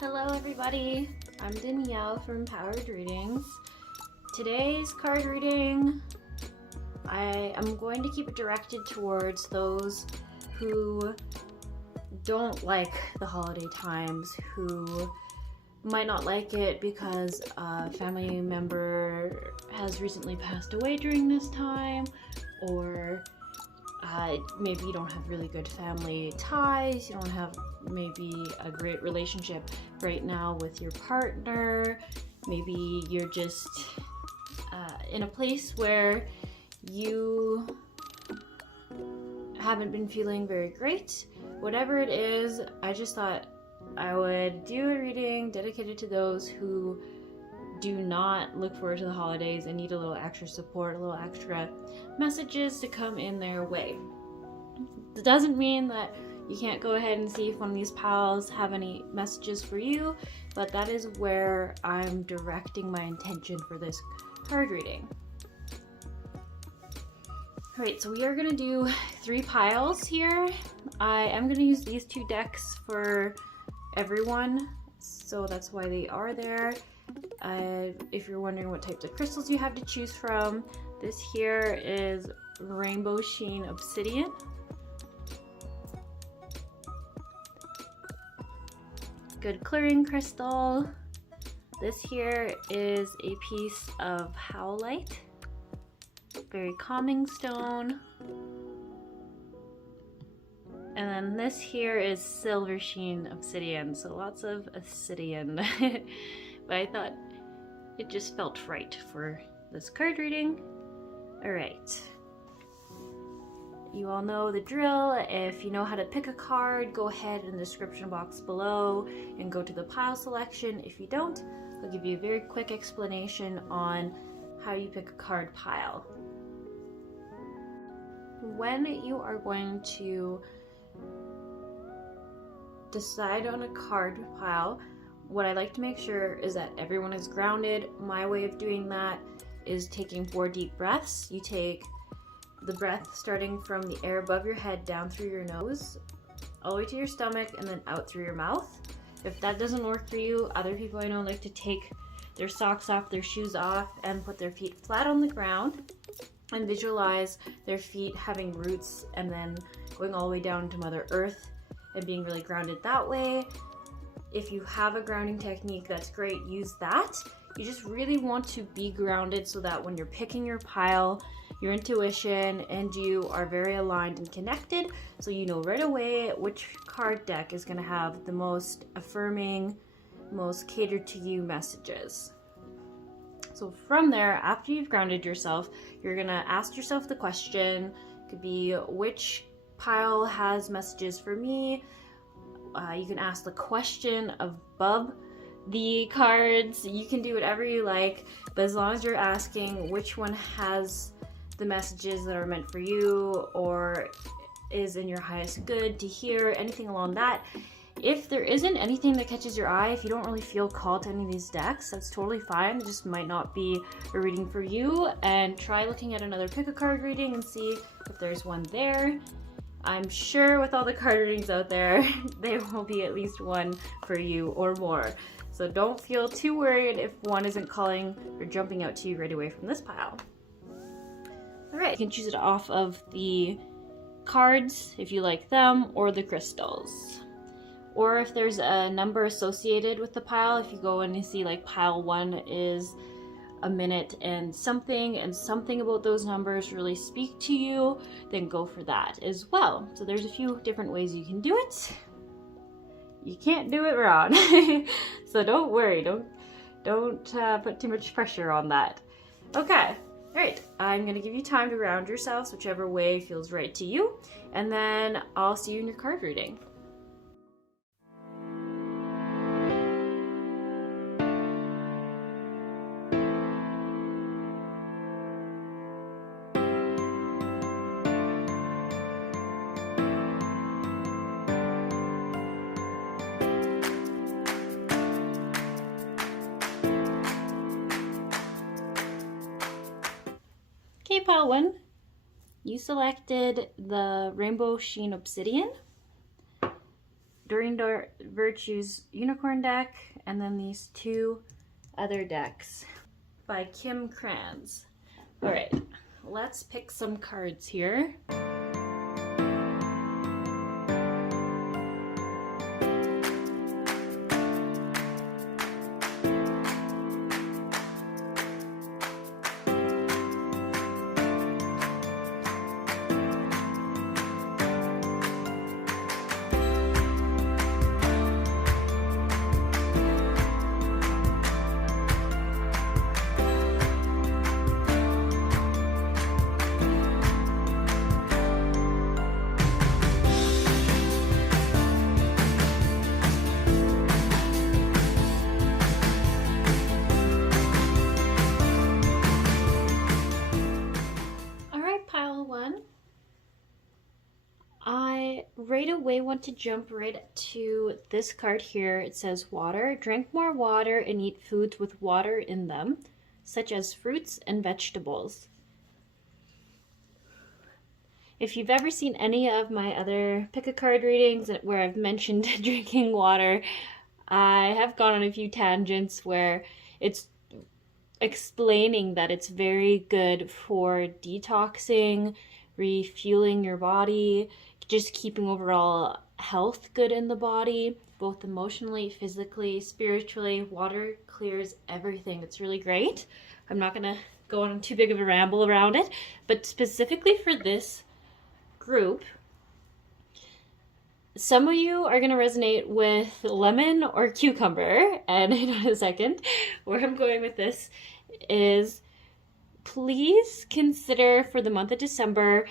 Hello everybody, I'm Danielle from Empowered Readings. Today's card reading, I am going to keep it directed towards those who don't like the holiday times, who might not like it because a family member has recently passed away during this time, or maybe you don't have really good family ties, you don't have maybe a great relationship right now with your partner, maybe you're just in a place where you haven't been feeling very great. Whatever it is, I just thought I would do a reading dedicated to those who do not look forward to the holidays and need a little extra support, a little extra messages to come in their way. It doesn't mean that you can't go ahead and see if one of these pals have any messages for you, but that is where I'm directing my intention for this card reading. Alright, so we are going to do 3 piles here. I am going to use these 2 decks for everyone, so that's why they are there. If you're wondering what types of crystals you have to choose from, this here is Rainbow Sheen Obsidian. Good clearing crystal. This here is a piece of howlite. Very calming stone. And then this here is Silver Sheen Obsidian, so lots of obsidian. But I thought it just felt right for this card reading. Alright. You all know the drill. If you know how to pick a card, go ahead in the description box below and go to the pile selection. If you don't, I'll give you a very quick explanation on how you pick a card pile. When you are going to decide on a card pile, what I like to make sure is that everyone is grounded. My way of doing that is taking 4 deep breaths. You take the breath starting from the air above your head down through your nose, all the way to your stomach, and then out through your mouth. If that doesn't work for you, other people I know like to take their socks off, their shoes off, and put their feet flat on the ground and visualize their feet having roots and then going all the way down to Mother Earth and being really grounded that way. If you have a grounding technique, that's great, use that. You just really want to be grounded so that when you're picking your pile, your intuition and you are very aligned and connected, so you know right away which card deck is going to have the most affirming, most catered to you messages. So from there, after you've grounded yourself, you're going to ask yourself the question. It could be, which pile has messages for me? You can ask the question above the cards. You can do whatever you like, but as long as you're asking which one has the messages that are meant for you or is in your highest good to hear, anything along that. If there isn't anything that catches your eye, if you don't really feel called to any of these decks, that's totally fine. It just might not be a reading for you, and try looking at another pick a card reading and see if there's one there. I'm sure with all the card readings out there, there will be at least one for you or more. So don't feel too worried if one isn't calling or jumping out to you right away from this pile. Alright, you can choose it off of the cards if you like them, or the crystals. Or if there's a number associated with the pile, if you go in and see like pile 1 is a minute and something about those numbers really speak to you, then go for that as well. So there's a few different ways you can do it. You can't do it wrong. So don't worry, don't put too much pressure on that. Okay. Alright, I'm going to give you time to ground yourselves, whichever way feels right to you, and then I'll see you in your card reading. Okay, pile 1, you selected the Rainbow Sheen Obsidian. Doreen Virtue's Unicorn deck, and then these two other decks by Kim Kranz. All right, let's pick some cards here. I right away want to jump right to this card here. It says water. Drink more water and eat foods with water in them, such as fruits and vegetables. If you've ever seen any of my other pick a card readings where I've mentioned drinking water, I have gone on a few tangents where it's explaining that it's very good for detoxing, refueling your body, just keeping overall health good in the body, both emotionally, physically, spiritually. Water clears everything. It's really great. I'm not gonna go on too big of a ramble around it, but specifically for this group, some of you are gonna resonate with lemon or cucumber, and in a second, where I'm going with this is please consider for the month of December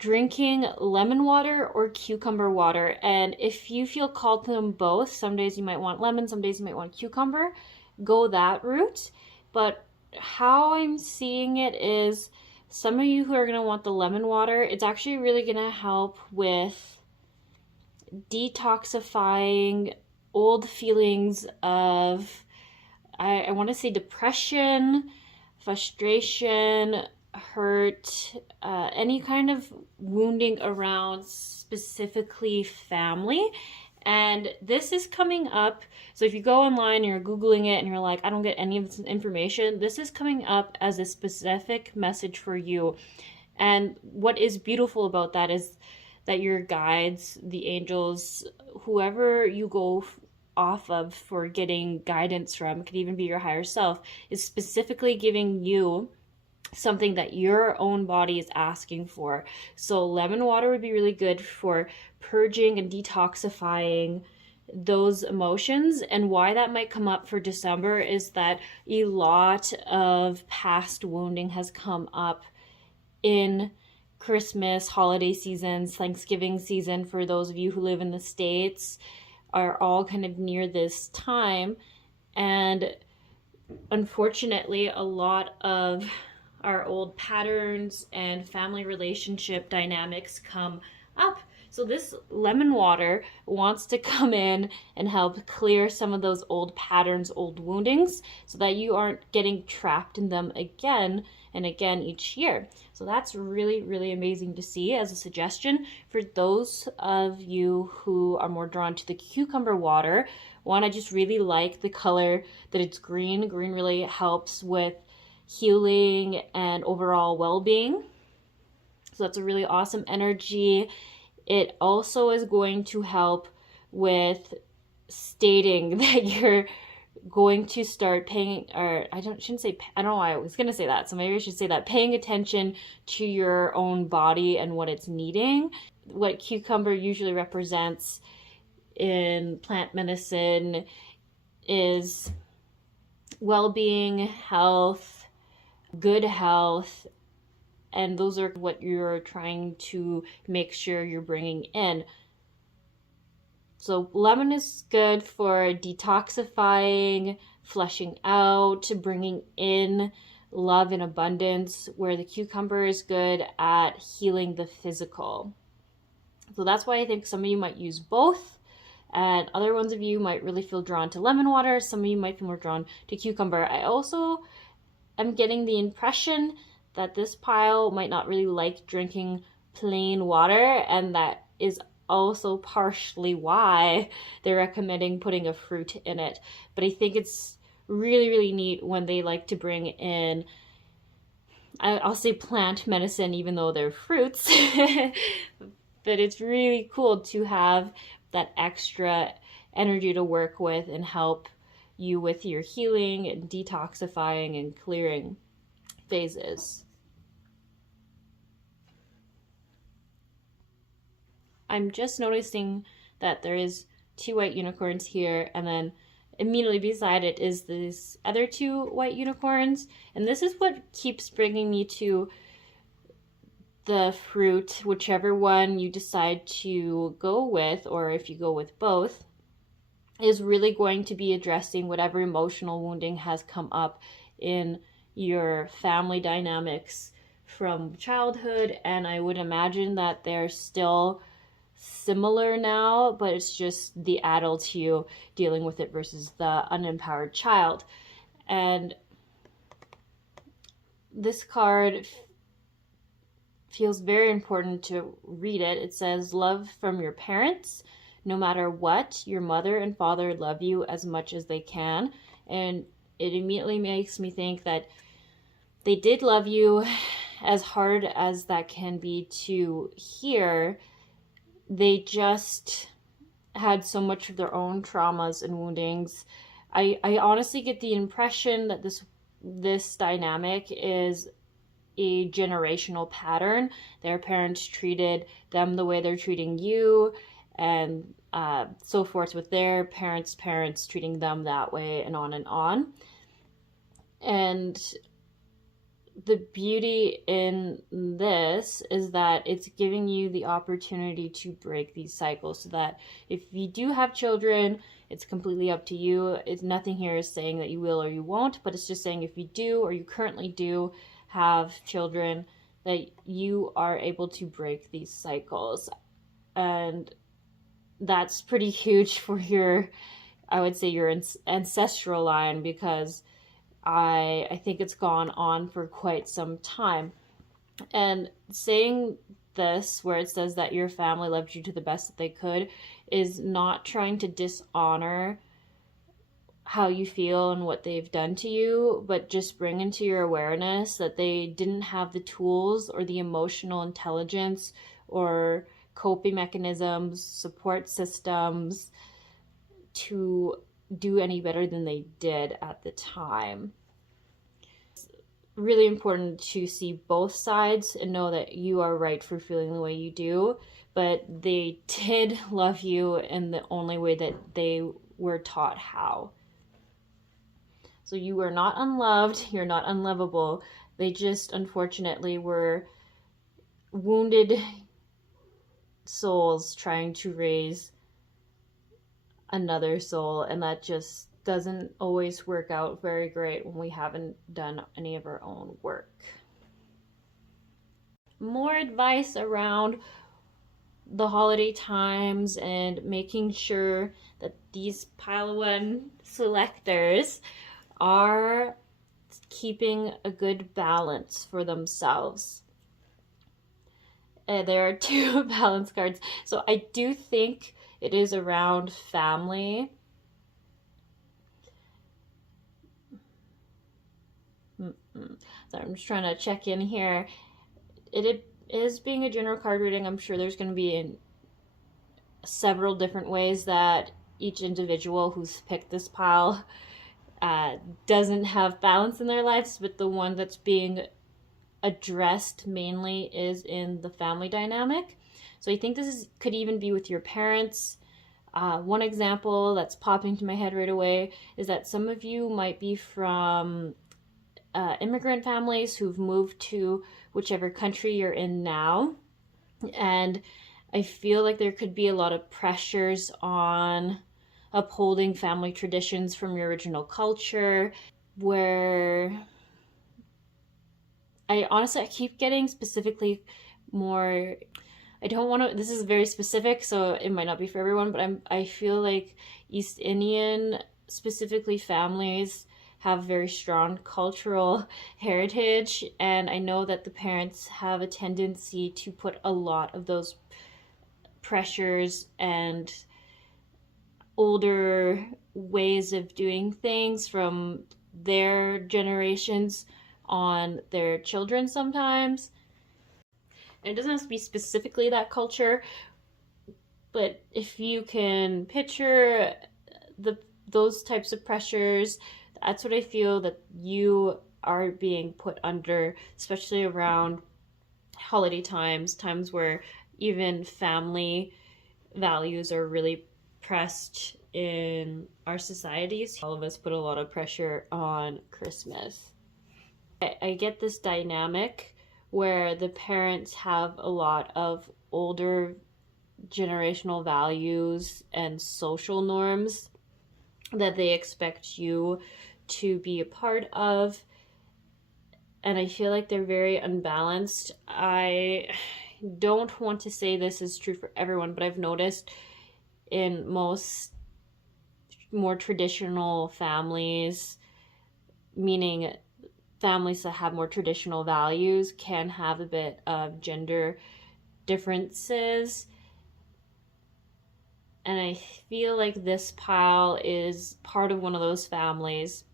drinking lemon water or cucumber water. And if you feel called to them both, some days you might want lemon, some days you might want cucumber, go that route. But how I'm seeing it is some of you who are going to want the lemon water, it's actually really going to help with detoxifying old feelings of, I want to say depression, frustration, hurt, any kind of wounding around specifically family. And this is coming up, so if you go online and you're Googling it and you're like, I don't get any of this information, this is coming up as a specific message for you. And what is beautiful about that is that your guides, the angels, whoever you go off of for getting guidance from, it could even be your higher self, is specifically giving you something that your own body is asking for. So lemon water would be really good for purging and detoxifying those emotions. And why that might come up for December is that a lot of past wounding has come up in Christmas, holiday seasons, Thanksgiving season for those of you who live in the States are all kind of near this time. And unfortunately, a lot of our old patterns and family relationship dynamics come up. So this lemon water wants to come in and help clear some of those old patterns, old woundings, so that you aren't getting trapped in them again and again each year. So that's really, really amazing to see as a suggestion. For those of you who are more drawn to the cucumber water, one, I just really like the color that it's green. Green really helps with healing and overall well-being. So that's a really awesome energy. It also is going to help with stating that you're going to start paying, or I don't know why I was going to say that. So maybe I should say that, paying attention to your own body and what it's needing. What cucumber usually represents in plant medicine is well-being, health, good health, and those are what you're trying to make sure you're bringing in. So lemon is good for detoxifying, flushing out, bringing in love and abundance, where the cucumber is good at healing the physical. So that's why I think some of you might use both, and other ones of you might really feel drawn to lemon water. Some of you might feel more drawn to cucumber. I also am getting the impression that this pile might not really like drinking plain water, and that is also partially why they're recommending putting a fruit in it. But I think it's really, really neat when they like to bring in, I'll say plant medicine, even though they're fruits. But it's really cool to have that extra energy to work with and help you with your healing and detoxifying and clearing phases. I'm just noticing that there is 2 white unicorns here, and then immediately beside it is this other 2 white unicorns. And this is what keeps bringing me to the fruit, whichever one you decide to go with, or if you go with both, is really going to be addressing whatever emotional wounding has come up in your family dynamics from childhood. And I would imagine that they're still similar now, but it's just the adult you dealing with it versus the unempowered child. And this card feels very important to read it. It says, love from your parents. No matter what, your mother and father love you as much as they can. And it immediately makes me think that they did love you, as hard as that can be to hear. They just had so much of their own traumas and woundings. I honestly get the impression that this dynamic is a generational pattern. Their parents treated them the way they're treating you, and so forth with their parents' parents treating them that way, and on and on. And the beauty in this is that it's giving you the opportunity to break these cycles, so that if you do have children, it's completely up to you. It's nothing here is saying that you will or you won't, but it's just saying if you do or you currently do have children, that you are able to break these cycles. And that's pretty huge for your, I would say, your ancestral line, because I think it's gone on for quite some time. And saying this, where it says that your family loved you to the best that they could, is not trying to dishonor how you feel and what they've done to you, but just bring into your awareness that they didn't have the tools or the emotional intelligence or coping mechanisms, support systems to do any better than they did at the time. It's really important to see both sides and know that you are right for feeling the way you do, but they did love you in the only way that they were taught how. So you are not unloved, you're not unlovable. They just unfortunately were wounded souls trying to raise another soul, and that just doesn't always work out very great when we haven't done any of our own work. More advice around the holiday times and making sure that these pile one selectors are keeping a good balance for themselves. There are 2 balance cards. So I do think it is around family. So I'm just trying to check in here. It is being a general card reading. I'm sure there's going to be several different ways that each individual who's picked this pile doesn't have balance in their lives, but the one that's being addressed mainly is in the family dynamic. So I think this could even be with your parents. One example that's popping to my head right away is that some of you might be from immigrant families who've moved to whichever country you're in now. And I feel like there could be a lot of pressures on upholding family traditions from your original culture, where I keep getting specifically more, I don't want to, this is very specific, so it might not be for everyone, but I feel like East Indian, specifically families, have very strong cultural heritage, and I know that the parents have a tendency to put a lot of those pressures and older ways of doing things from their generations on their children sometimes. And it doesn't have to be specifically that culture, but if you can picture those types of pressures, that's what I feel that you are being put under, especially around holiday times where even family values are really pressed in our societies. All of us put a lot of pressure on Christmas. I get this dynamic where the parents have a lot of older generational values and social norms that they expect you to be a part of, and I feel like they're very unbalanced. I don't want to say this is true for everyone, but I've noticed in most more traditional families, meaning families that have more traditional values, can have a bit of gender differences. And I feel like this pile is part of one of those families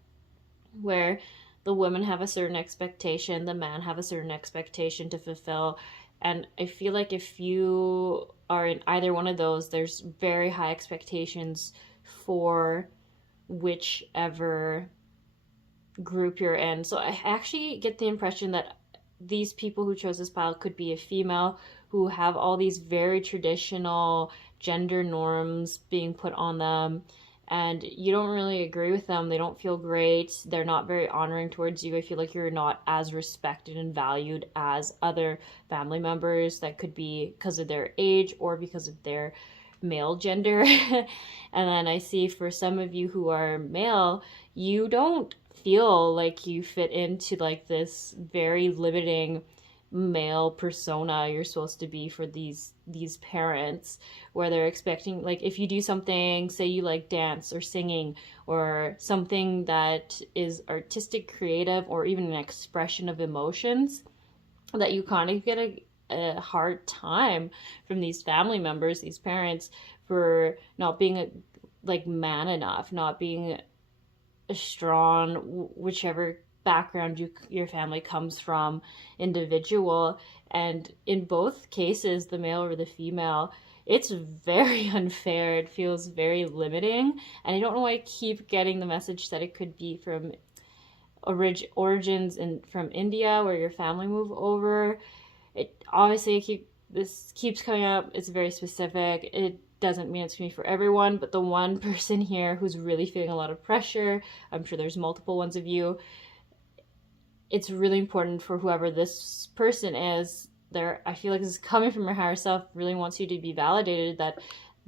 where the women have a certain expectation, the man have a certain expectation to fulfill. And I feel like if you are in either one of those, there's very high expectations for whichever group you're in. So I actually get the impression that these people who chose this pile could be a female who have all these very traditional gender norms being put on them, and you don't really agree with them. They don't feel great. They're not very honoring towards you. I feel like you're not as respected and valued as other family members. That could be because of their age or because of their male gender. And then I see for some of you who are male, you don't feel like you fit into like this very limiting male persona you're supposed to be for these parents, where they're expecting, like, if you do something, say you like dance or singing or something that is artistic, creative, or even an expression of emotions, that you kind of get a hard time from these family members, these parents, for not being like man enough, not being a strong, whichever background your family comes from, individual. And in both cases, the male or the female, it's very unfair. It feels very limiting, and I don't know why I keep getting the message that it could be from origins from India, where your family moved over. It obviously this keeps coming up. It's very specific. It doesn't mean it's me for everyone, but the one person here who's really feeling a lot of pressure, I'm sure there's multiple ones of you, it's really important for whoever this person is, I feel like this is coming from your higher self, really wants you to be validated that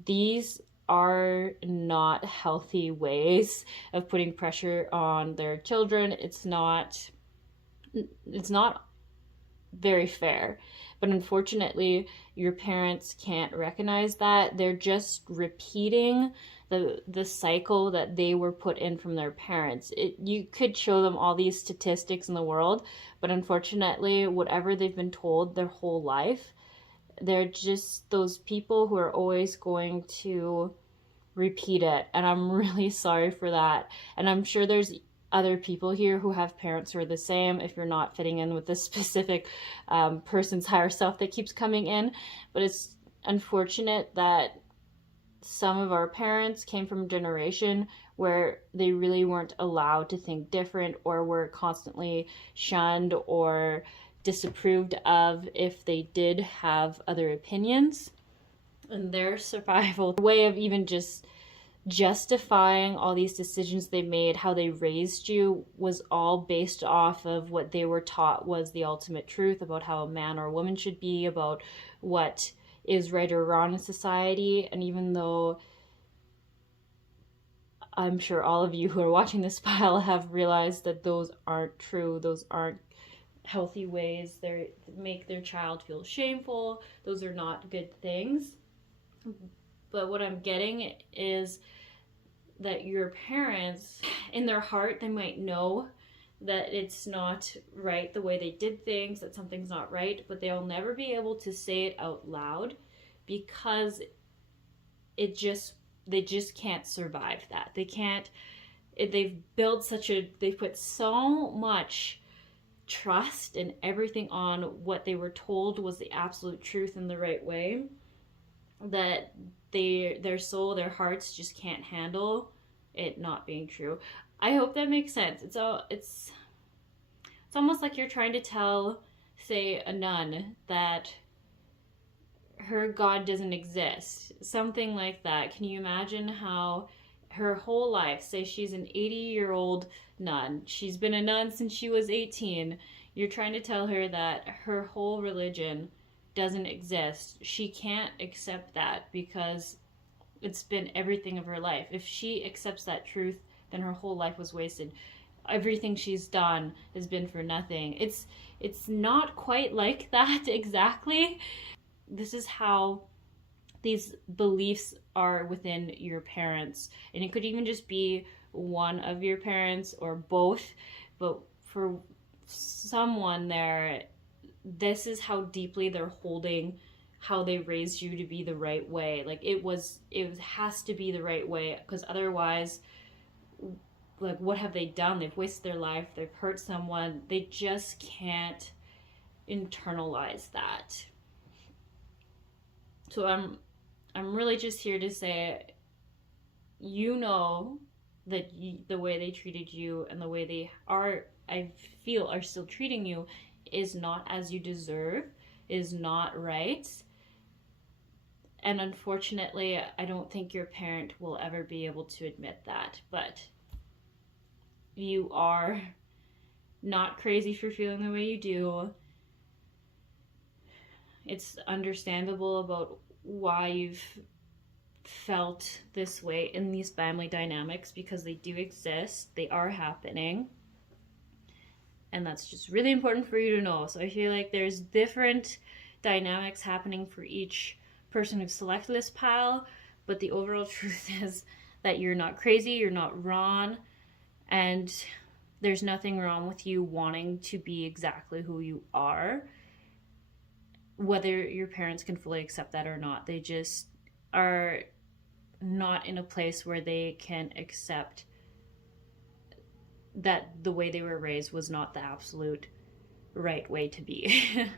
these are not healthy ways of putting pressure on their children. It's not very fair. But unfortunately, your parents can't recognize that. They're just repeating the cycle that they were put in from their parents. You could show them all these statistics in the world, but unfortunately, whatever they've been told their whole life, they're just those people who are always going to repeat it. And I'm really sorry for that. And I'm sure there's other people here who have parents who are the same, if you're not fitting in with this specific person's higher self that keeps coming in. But it's unfortunate that some of our parents came from a generation where they really weren't allowed to think different, or were constantly shunned or disapproved of if they did have other opinions. And their survival way of even just justifying all these decisions they made, how they raised you, was all based off of what they were taught was the ultimate truth about how a man or a woman should be, about what is right or wrong in society. And even though I'm sure all of you who are watching this pile have realized that those aren't true, those aren't healthy ways, they make their child feel shameful, those are not good things. But what I'm getting is that your parents, in their heart, they might know that it's not right the way they did things, that something's not right, but they'll never be able to say it out loud because they just can't survive that. They've put so much trust and everything on what they were told was the absolute truth and the right way, that their soul, their hearts just can't handle it not being true. I hope that makes sense. It's almost like you're trying to tell, say, a nun that her God doesn't exist. Something like that. Can you imagine how her whole life, say she's an 80-year-old nun, she's been a nun since she was 18, you're trying to tell her that her whole religion doesn't exist. She can't accept that because it's been everything of her life. If she accepts that truth, then her whole life was wasted. Everything she's done has been for nothing. It's not quite like that exactly. This is how these beliefs are within your parents, and it could even just be one of your parents or both, but for someone there, this is how deeply they're holding how they raised you to be the right way. Like it has to be the right way, because otherwise, like, what have they done? They've wasted their life, they've hurt someone, they just can't internalize that. So I'm really just here to say, you know, that the way they treated you and the way they are, I feel, are still treating you is not as you deserve, is not right. And unfortunately, I don't think your parent will ever be able to admit that. But you are not crazy for feeling the way you do. It's understandable about why you've felt this way in these family dynamics, because they do exist, they are happening, and that's just really important for you to know. So I feel like there's different dynamics happening for each person who's selected this pile, but the overall truth is that you're not crazy, you're not wrong, and there's nothing wrong with you wanting to be exactly who you are, whether your parents can fully accept that or not. They just are not in a place where they can accept that the way they were raised was not the absolute right way to be.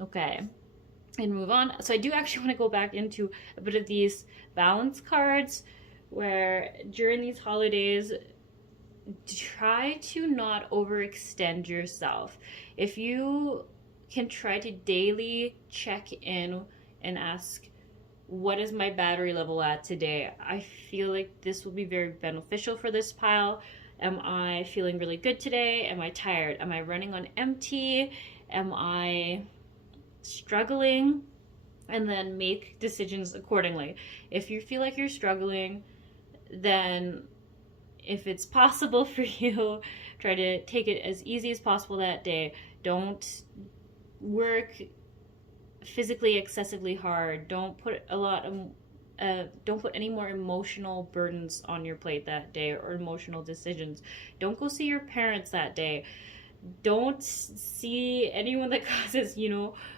Okay, and move on. So I do actually want to go back into a bit of these balance cards, where during these holidays, try to not overextend yourself. If you can try to daily check in and ask, what is my battery level at today? I feel like this will be very beneficial for this pile. Am I feeling really good today? Am I tired? Am I running on empty? Am I struggling? And then make decisions accordingly. If you feel like you're struggling, then if it's possible for you, try to take it as easy as possible that day. Don't work physically excessively hard. Don't put any more emotional burdens on your plate that day, or emotional decisions. Don't go see your parents that day. Don't see anyone that causes,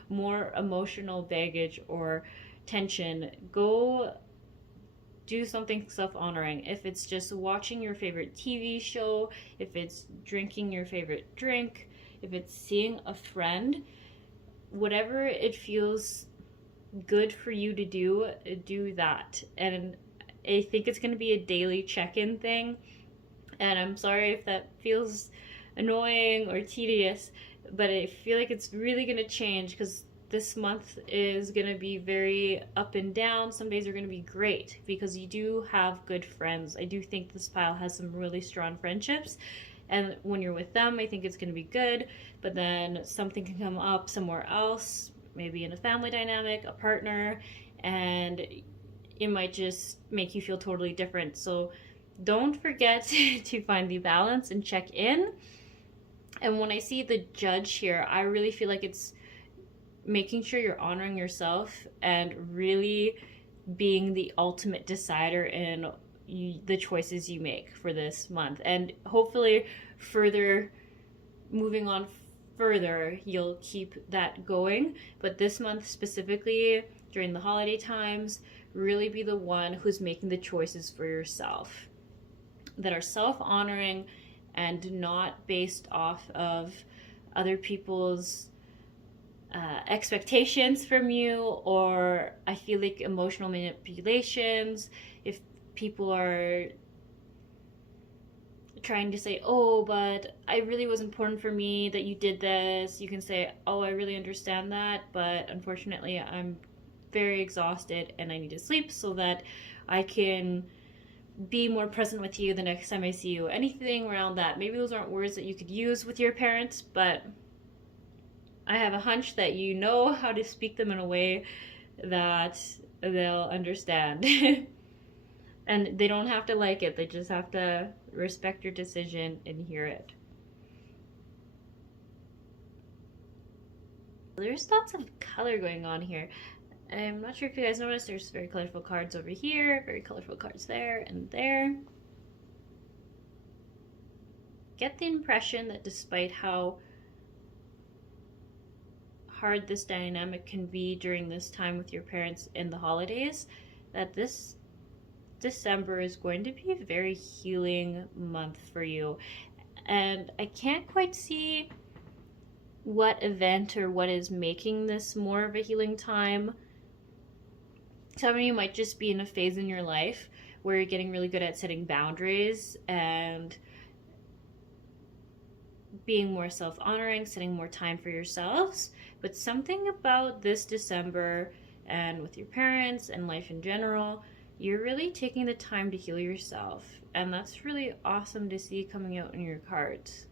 more emotional baggage or tension. Go do something self-honoring. If it's just watching your favorite TV show, if it's drinking your favorite drink, if it's seeing a friend, whatever it feels good for you to do that. And I think it's going to be a daily check-in thing. And I'm sorry if that feels annoying or tedious, but I feel like it's really going to change, because this month is going to be very up and down. Some days are going to be great because you do have good friends. I do think this pile has some really strong friendships, and when you're with them, I think it's going to be good. But then something can come up somewhere else, maybe in a family dynamic, a partner, and it might just make you feel totally different. So don't forget to find the balance and check in. And when I see the Judge here, I really feel like it's making sure you're honoring yourself and really being the ultimate decider in the choices you make for this month, and hopefully further moving on further, you'll keep that going. But this month specifically, during the holiday times, really be the one who's making the choices for yourself that are self-honoring and not based off of other people's expectations from you, or I feel like emotional manipulations. If people are trying to say, oh, but it really was important for me that you did this, you can say, oh, I really understand that, but unfortunately I'm very exhausted and I need to sleep so that I can be more present with you the next time I see you. Anything around that. Maybe those aren't words that you could use with your parents, but I have a hunch that you know how to speak them in a way that they'll understand. And they don't have to like it, they just have to respect your decision and hear it. There's lots of color going on here. I'm not sure if you guys noticed, there's very colorful cards over here, very colorful cards there and there. Get the impression that despite how hard this dynamic can be during this time with your parents in the holidays, that this December is going to be a very healing month for you. And I can't quite see what event or what is making this more of a healing time. Some of you might just be in a phase in your life where you're getting really good at setting boundaries and being more self-honoring, setting more time for yourselves. But something about this December and with your parents and life in general, you're really taking the time to heal yourself. And that's really awesome to see coming out in your cards.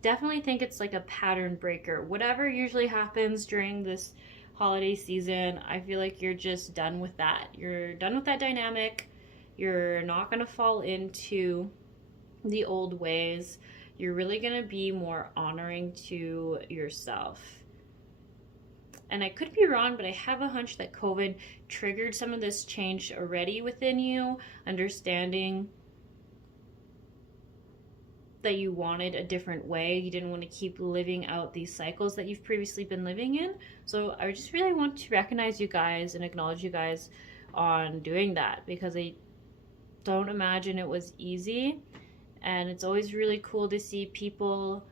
Definitely think it's like a pattern breaker. Whatever usually happens during this holiday season, I feel like you're just done with that. You're done with that dynamic. You're not going to fall into the old ways. You're really going to be more honoring to yourself. And I could be wrong, but I have a hunch that COVID triggered some of this change already within you, understanding that you wanted a different way. You didn't want to keep living out these cycles that you've previously been living in. So I just really want to recognize you guys and acknowledge you guys on doing that, because I don't imagine it was easy. And it's always really cool to see people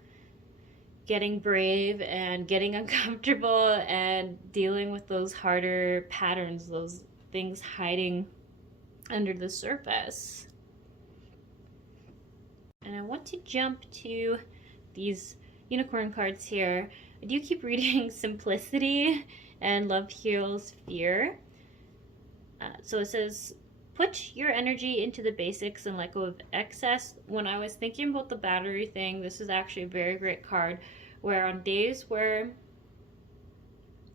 getting brave and getting uncomfortable and dealing with those harder patterns, those things hiding under the surface. And I want to jump to these unicorn cards here. I do keep reading Simplicity and Love Heals Fear. So it says, put your energy into the basics and let go of excess. When I was thinking about the battery thing, this is actually a very great card, where on days where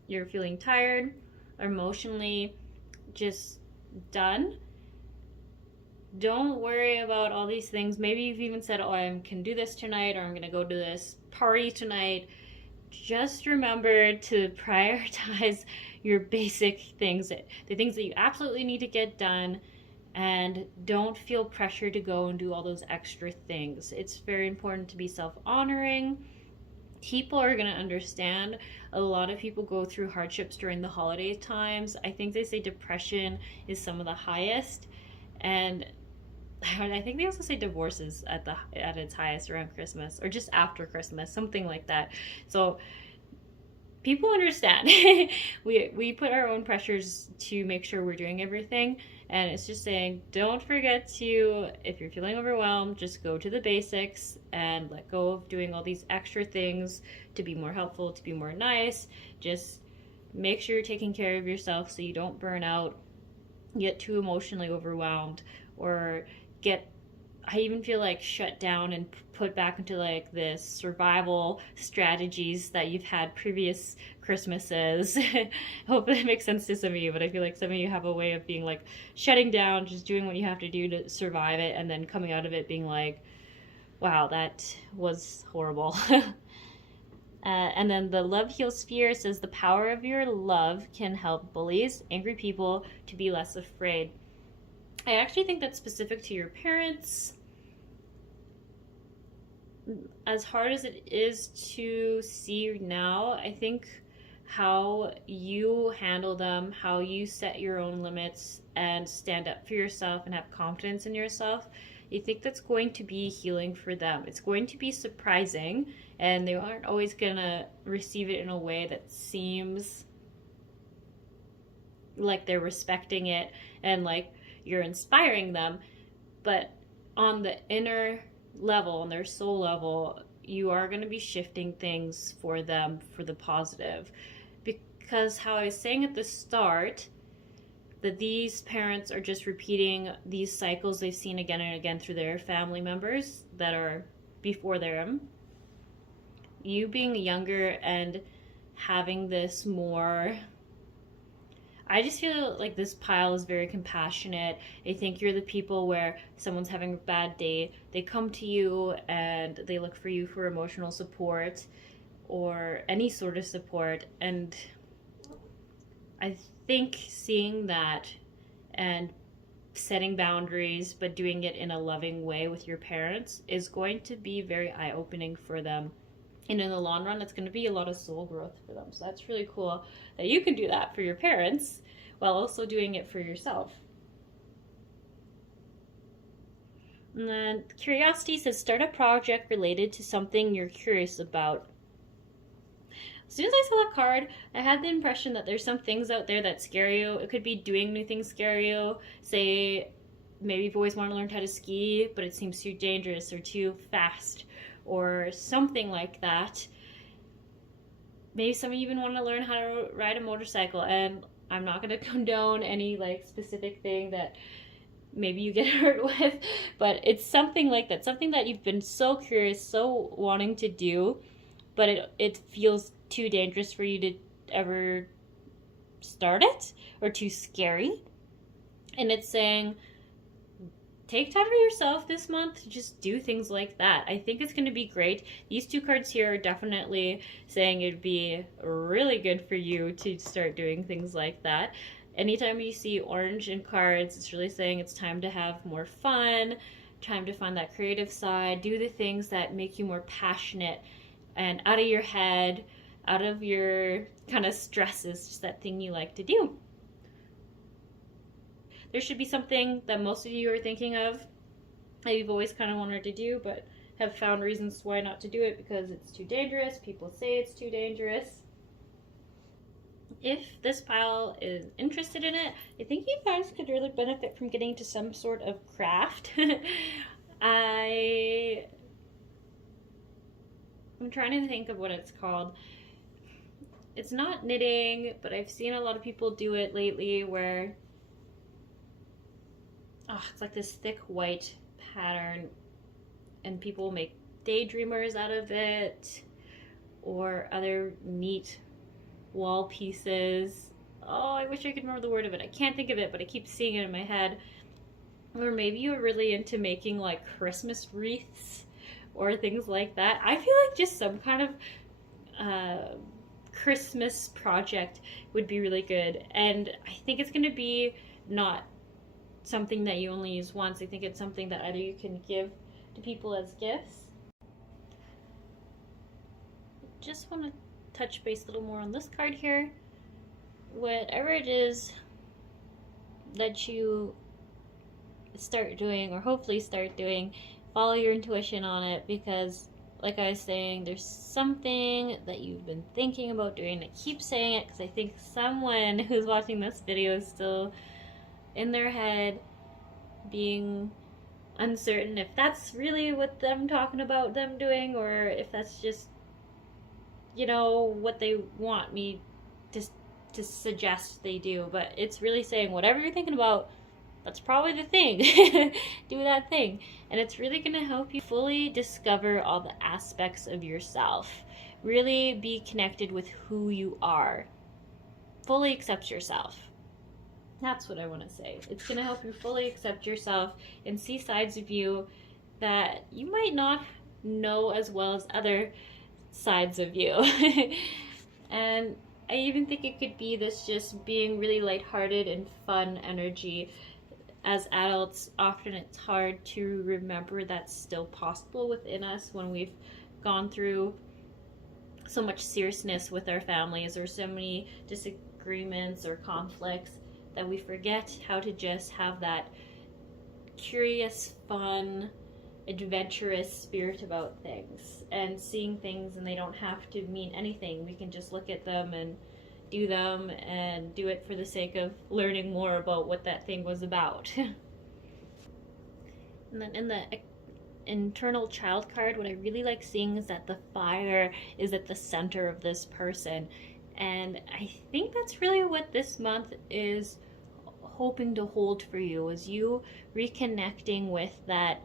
you're feeling tired or emotionally just done, don't worry about all these things. Maybe you've even said, oh, I can do this tonight, or I'm going to go to this party tonight. Just remember to prioritize your basic things, the things that you absolutely need to get done, and don't feel pressure to go and do all those extra things. It's very important to be self-honoring. People are going to understand. A lot of people go through hardships during the holiday times. I think they say depression is some of the highest, and I think they also say divorces at its highest around Christmas, or just after Christmas, something like that. So people understand. we put our own pressures to make sure we're doing everything, and it's just saying, don't forget to, if you're feeling overwhelmed, just go to the basics and let go of doing all these extra things to be more helpful, to be more nice. Just make sure you're taking care of yourself so you don't burn out, get too emotionally overwhelmed, or I even feel like shut down and put back into like this survival strategies that you've had previous Christmases. Hope that makes sense to some of you, but I feel like some of you have a way of being like shutting down, just doing what you have to do to survive it, and then coming out of it being like, wow, that was horrible. And then the Love Heals Fear says, the power of your love can help bullies, angry people to be less afraid. I actually think that's specific to your parents. as hard as it is to see now, I think how you handle them, how you set your own limits and stand up for yourself and have confidence in yourself, I think that's going to be healing for them. It's going to be surprising, and they aren't always going to receive it in a way that seems like they're respecting it and like you're inspiring them. But on the inner level, on their soul level, you are going to be shifting things for them for the positive. Because how I was saying at the start, that these parents are just repeating these cycles they've seen again and again through their family members that are before them. You being younger and having this more, I just feel like this pile is very compassionate. I think you're the people where someone's having a bad day, they come to you and they look for you for emotional support or any sort of support. And I think seeing that and setting boundaries but doing it in a loving way with your parents is going to be very eye-opening for them. And in the long run, it's going to be a lot of soul growth for them. So that's really cool that you can do that for your parents while also doing it for yourself. And then Curiosity says, start a project related to something you're curious about. As soon as I saw that card, I had the impression that there's some things out there that scare you. It could be doing new things scare you. Say, maybe you've always wanted to learn how to ski, but it seems too dangerous or too fast, or something like that. Maybe some of you even want to learn how to ride a motorcycle, and I'm not going to condone any like specific thing that maybe you get hurt with, but it's something like that, something that you've been so curious, so wanting to do, but it feels too dangerous for you to ever start it, or too scary. And it's saying, take time for yourself this month to just do things like that. I think it's going to be great. These two cards here are definitely saying it'd be really good for you to start doing things like that. Anytime you see orange in cards, it's really saying it's time to have more fun, time to find that creative side, do the things that make you more passionate and out of your head, out of your kind of stresses, just that thing you like to do. There should be something that most of you are thinking of that you've always kind of wanted to do, but have found reasons why not to do it because it's too dangerous. People say it's too dangerous. If this pile is interested in it, I think you guys could really benefit from getting to some sort of craft. I'm trying to think of what it's called. It's not knitting, but I've seen a lot of people do it lately where it's like this thick white pattern and people make daydreamers out of it or other neat wall pieces. Oh, I wish I could remember the word of it. I can't think of it, but I keep seeing it in my head. Or maybe you're really into making like Christmas wreaths or things like that. I feel like just some kind of Christmas project would be really good. And I think it's going to be not something that you only use once. I think it's something that either you can give to people as gifts. Just want to touch base a little more on this card here. Whatever it is that you start doing, or hopefully start doing, follow your intuition on it, because like I was saying, there's something that you've been thinking about doing. I keep saying it because I think someone who's watching this video is still in their head being uncertain if that's really what I'm talking about them doing, or if that's just, what they want me to suggest they do. But it's really saying whatever you're thinking about, that's probably the thing. Do that thing. And it's really going to help you fully discover all the aspects of yourself. Really be connected with who you are. Fully accept yourself. That's what I want to say. It's going to help you fully accept yourself and see sides of you that you might not know as well as other sides of you. And I even think it could be this just being really lighthearted and fun energy. as adults, often it's hard to remember that's still possible within us when we've gone through so much seriousness with our families or so many disagreements or conflicts that we forget how to just have that curious, fun, adventurous spirit about things and seeing things, and they don't have to mean anything. We can just look at them and do them and do it for the sake of learning more about what that thing was about. And then in the internal child card, what I really like seeing is that the fire is at the center of this person. And I think that's really what this month is hoping to hold for you, is you reconnecting with that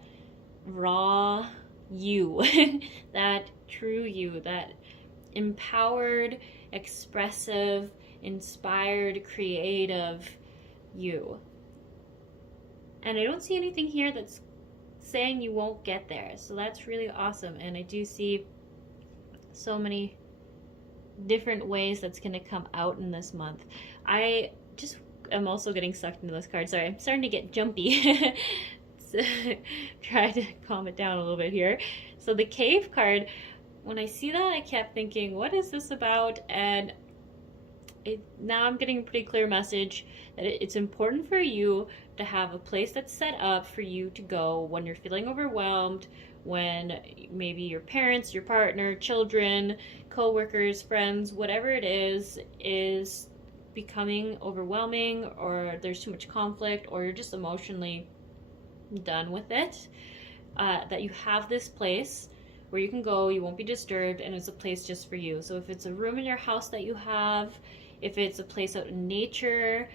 raw you, that true you, that empowered, expressive, inspired, creative you. And I don't see anything here that's saying you won't get there, so that's really awesome. And I do see so many different ways that's going to come out in this month. I'm also getting sucked into this card. Sorry, I'm starting to get jumpy. Try to calm it down a little bit here. So the cave card, when I see that, I kept thinking, what is this about? And now I'm getting a pretty clear message that it's important for you to have a place that's set up for you to go when you're feeling overwhelmed, when maybe your parents, your partner, children, co-workers, friends, whatever it is becoming overwhelming, or there's too much conflict, or you're just emotionally done with it, that you have this place where you can go, you won't be disturbed, and it's a place just for you. So if it's a room in your house that you have, if it's a place out in nature,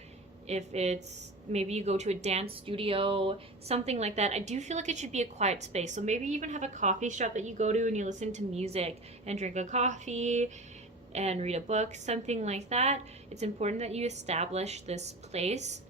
if it's maybe you go to a dance studio, something like that, I do feel like it should be a quiet space. So maybe even have a coffee shop that you go to and you listen to music and drink a coffee and read a book, something like that. It's important that you establish this place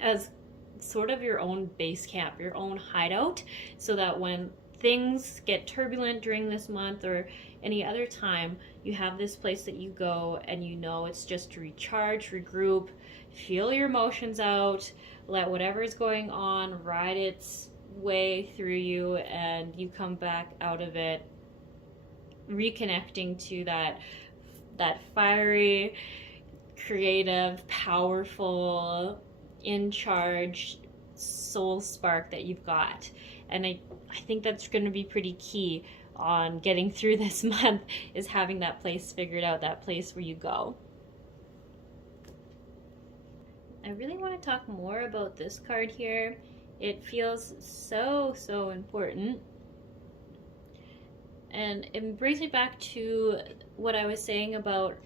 as sort of your own base camp, your own hideout, so that when things get turbulent during this month or any other time, you have this place that you go and you know it's just to recharge, regroup, feel your emotions out, let whatever is going on ride its way through you, and you come back out of it reconnecting to that fiery, creative, powerful, in charge soul spark that you've got. And I think that's going to be pretty key on getting through this month, is having that place figured out, that place where you go. I really want to talk more about this card here. It feels so important. And it brings me back to what I was saying about,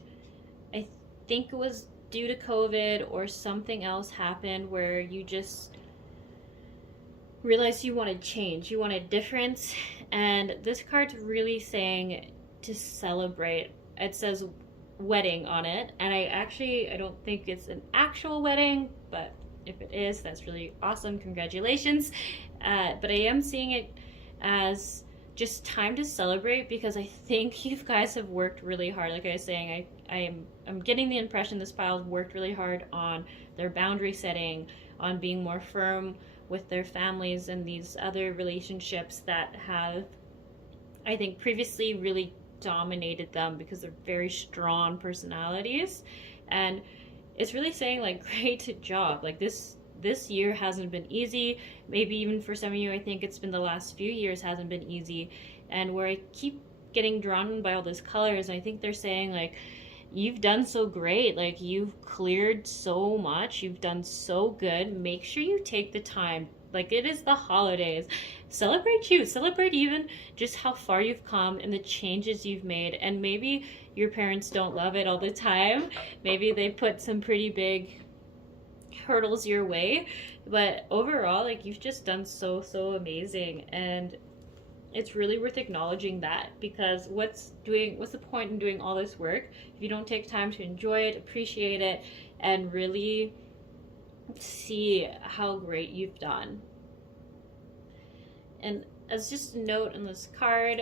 I think it was due to COVID or something else happened where you just realized you wanted change, you wanted difference. And this card's really saying to celebrate. It says wedding on it, and I don't think it's an actual wedding, but if it is, that's really awesome, congratulations. But I am seeing it as just time to celebrate, because I think you guys have worked really hard. Like I was saying, I'm getting the impression this pile worked really hard on their boundary setting, on being more firm with their families and these other relationships that have, I think, previously really dominated them because they're very strong personalities. And it's really saying, like, great job. Like, this year hasn't been easy. Maybe even for some of you, I think it's been the last few years hasn't been easy. And where I keep getting drawn by all these colors, I think they're saying, like, you've done so great. Like, you've cleared so much. You've done so good. Make sure you take the time. Like, it is the holidays. Celebrate you. Celebrate even just how far you've come and the changes you've made. And maybe your parents don't love it all the time. Maybe they put some pretty big hurdles your way. But overall, like, you've just done so amazing. And it's really worth acknowledging that, because what's the point in doing all this work if you don't take time to enjoy it, appreciate it, and really see how great you've done. And as just a note on this card,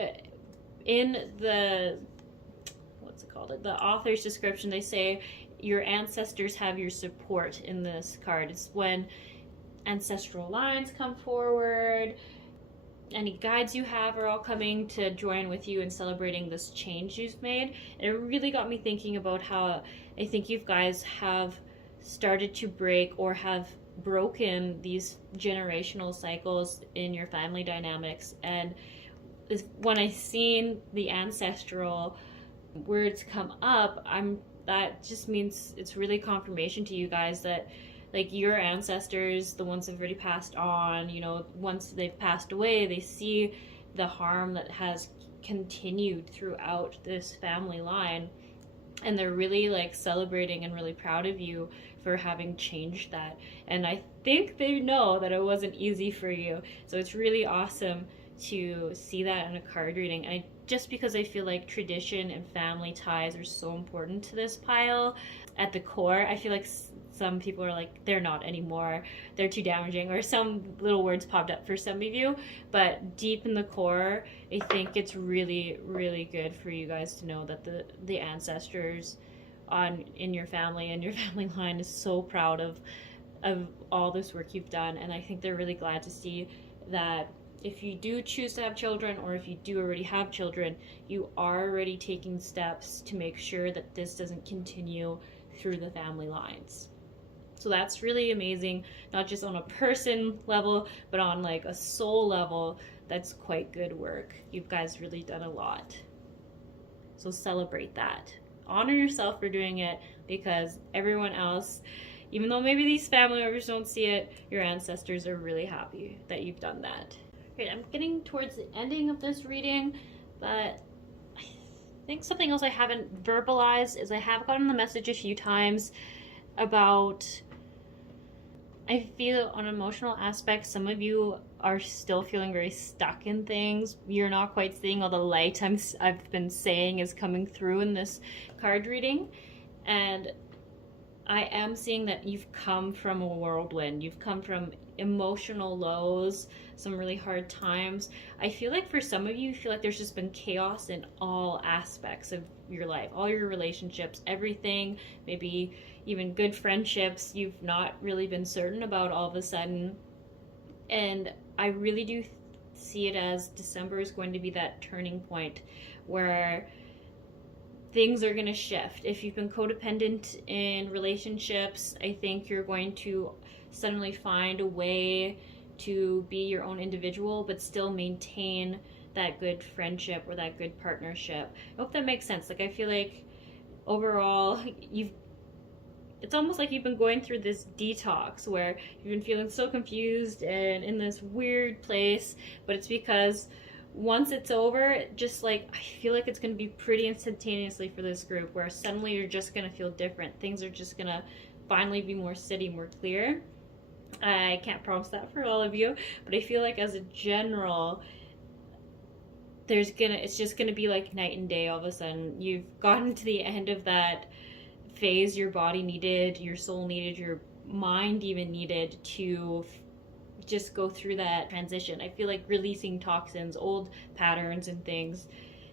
in the the author's description, they say your ancestors have your support in this card. It's when ancestral lines come forward. Any guides you have are all coming to join with you in celebrating this change you've made. And it really got me thinking about how I think you guys have started to break or have broken these generational cycles in your family dynamics. And when I seen the ancestral words come up, that just means it's really confirmation to you guys that like your ancestors, the ones that have already passed on, you know, once they've passed away, they see the harm that has continued throughout this family line, and they're really like celebrating and really proud of you for having changed that. And I think they know that it wasn't easy for you, so it's really awesome to see that in a card reading. And just because I feel like tradition and family ties are so important to this pile, at the core, I feel like some people are like, they're not anymore, they're too damaging, or some little words popped up for some of you. But deep in the core, I think it's really, really good for you guys to know that the ancestors in your family and your family line is so proud of all this work you've done. And I think they're really glad to see that if you do choose to have children, or if you do already have children, you are already taking steps to make sure that this doesn't continue through the family lines. So that's really amazing, not just on a person level, but on like a soul level. That's quite good work. You guys really done a lot. So celebrate that. Honor yourself for doing it, because everyone else, even though maybe these family members don't see it, your ancestors are really happy that you've done that. Great, I'm getting towards the ending of this reading, but I think something else I haven't verbalized is I have gotten the message a few times about, I feel on an emotional aspect, some of you are still feeling very stuck in things. You're not quite seeing all the light I've been saying is coming through in this card reading. And I am seeing that you've come from a whirlwind. You've come from emotional lows, some really hard times. I feel like for some of you, feel like there's just been chaos in all aspects of your life, all your relationships, everything, maybe even good friendships you've not really been certain about all of a sudden. And I really do see it as December is going to be that turning point where things are going to shift. If you've been codependent in relationships, I think you're going to suddenly find a way to be your own individual, but still maintain that good friendship or that good partnership. I hope that makes sense. Like, I feel like overall, it's almost like you've been going through this detox where you've been feeling so confused and in this weird place, but it's because once it's over, just like, I feel like it's going to be pretty instantaneously for this group, where suddenly you're just going to feel different. Things are just going to finally be more steady, more clear. I can't promise that for all of you, but I feel like as a general, it's just going to be like night and day. All of a sudden, you've gotten to the end of that phase your body needed, your soul needed, your mind even needed to just go through that transition. I feel like releasing toxins, old patterns and things.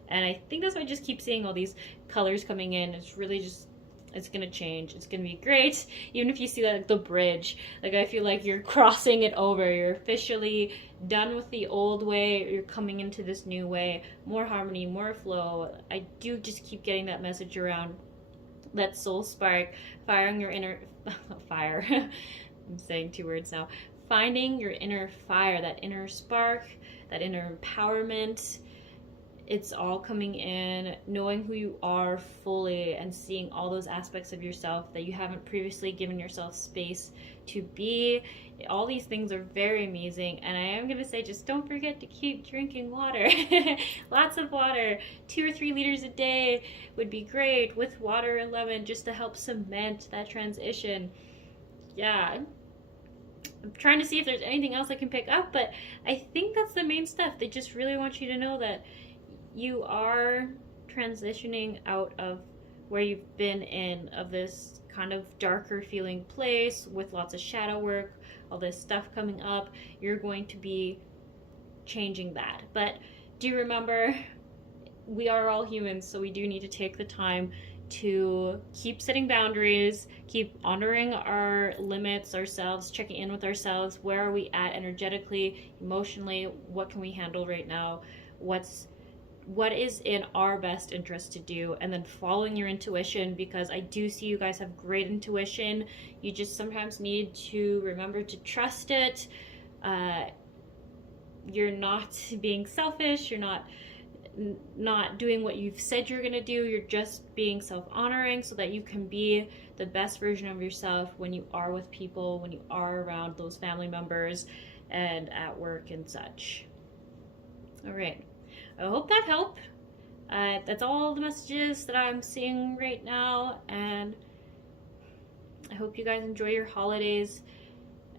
And I think that's why I just keep seeing all these colors coming in. It's really just, it's going to change. It's going to be great. Even if you see that, the bridge, like, I feel like you're crossing it over. You're officially done with the old way. You're coming into this new way. More harmony, more flow. I do just keep getting that message around that soul spark, firing your inner fire. I'm saying two words now. Finding your inner fire, that inner spark, that inner empowerment. It's all coming in, knowing who you are fully and seeing all those aspects of yourself that you haven't previously given yourself space to be. All these things are very amazing. And I am going to say, just don't forget to keep drinking water. Lots of water. 2 or 3 liters a day would be great, with water and lemon, just to help cement that transition. Yeah. I'm trying to see if there's anything else I can pick up, but I think that's the main stuff. They just really want you to know that you are transitioning out of where you've been in, of this kind of darker feeling place with lots of shadow work, all this stuff coming up. You're going to be changing that. But do remember, we are all humans, so we do need to take the time to keep setting boundaries, keep honoring our limits ourselves, checking in with ourselves. Where are we at energetically, emotionally? What can we handle right now? What is in our best interest to do, and then following your intuition, because I do see you guys have great intuition. You just sometimes need to remember to trust it. You're not being selfish, you're not doing what you've said you're going to do, you're just being self-honoring so that you can be the best version of yourself when you are with people, when you are around those family members and at work and such. All right, I hope that helped. That's all the messages that I'm seeing right now, and I hope you guys enjoy your holidays,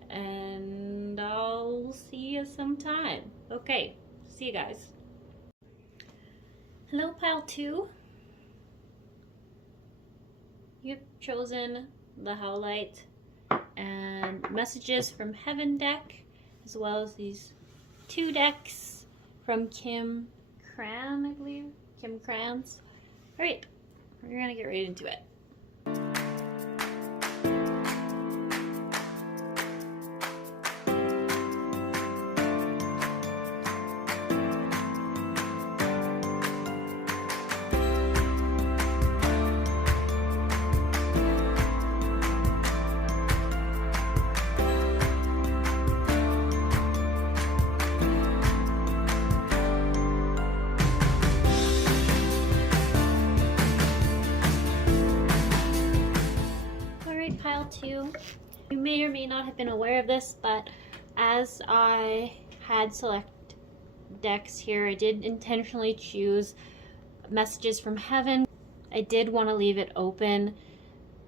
and I'll see you sometime. Okay, see you guys. Hello, Pile 2. You've chosen the Howlite and Messages from Heaven deck, as well as these 2 decks from Kim Cran, I believe. Kim Crans. Alright, we're gonna get right into it. Pile 2. You may or may not have been aware of this, but as I had select decks here, I did intentionally choose Messages from Heaven. I did want to leave it open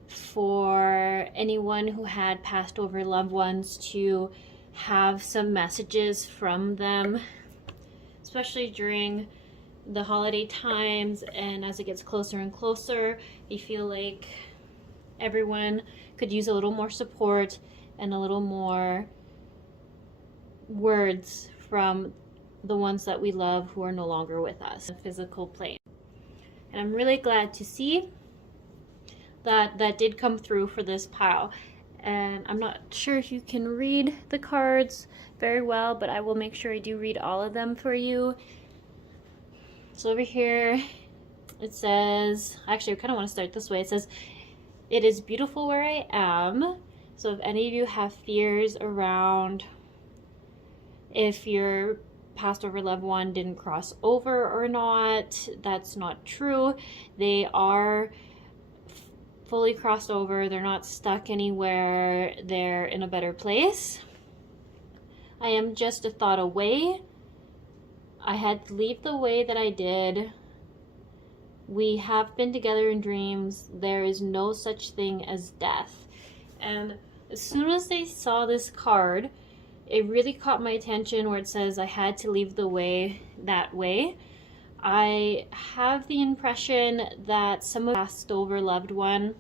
for anyone who had passed over loved ones to have some messages from them, especially during the holiday times, and as it gets closer and closer, you feel like everyone could use a little more support and a little more words from the ones that we love who are no longer with us in the physical plane. And I'm really glad to see that that did come through for this pile. And I'm not sure if you can read the cards very well, but I will make sure I do read all of them for you. So over here it says, actually I kind of want to start this way. It says, "It is beautiful where I am." So if any of you have fears around if your passed over loved one didn't cross over or not, that's not true. They are fully crossed over. They're not stuck anywhere. They're in a better place. I am just a thought away. I had to leave the way that I did. We have been together in dreams. There is no such thing as death. And as soon as they saw this card, it really caught my attention where it says I had to leave the way that way. I have the impression that some passed over loved one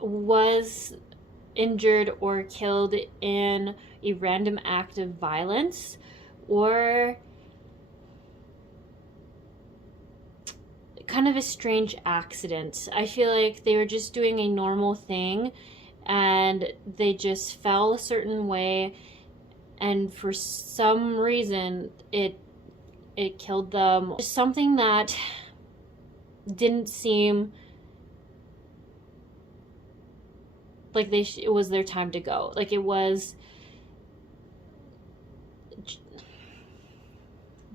was injured or killed in a random act of violence, or kind of a strange accident. I feel like they were just doing a normal thing and they just fell a certain way, and for some reason it killed them. Just something that didn't seem like it was their time to go. Like it was, I'm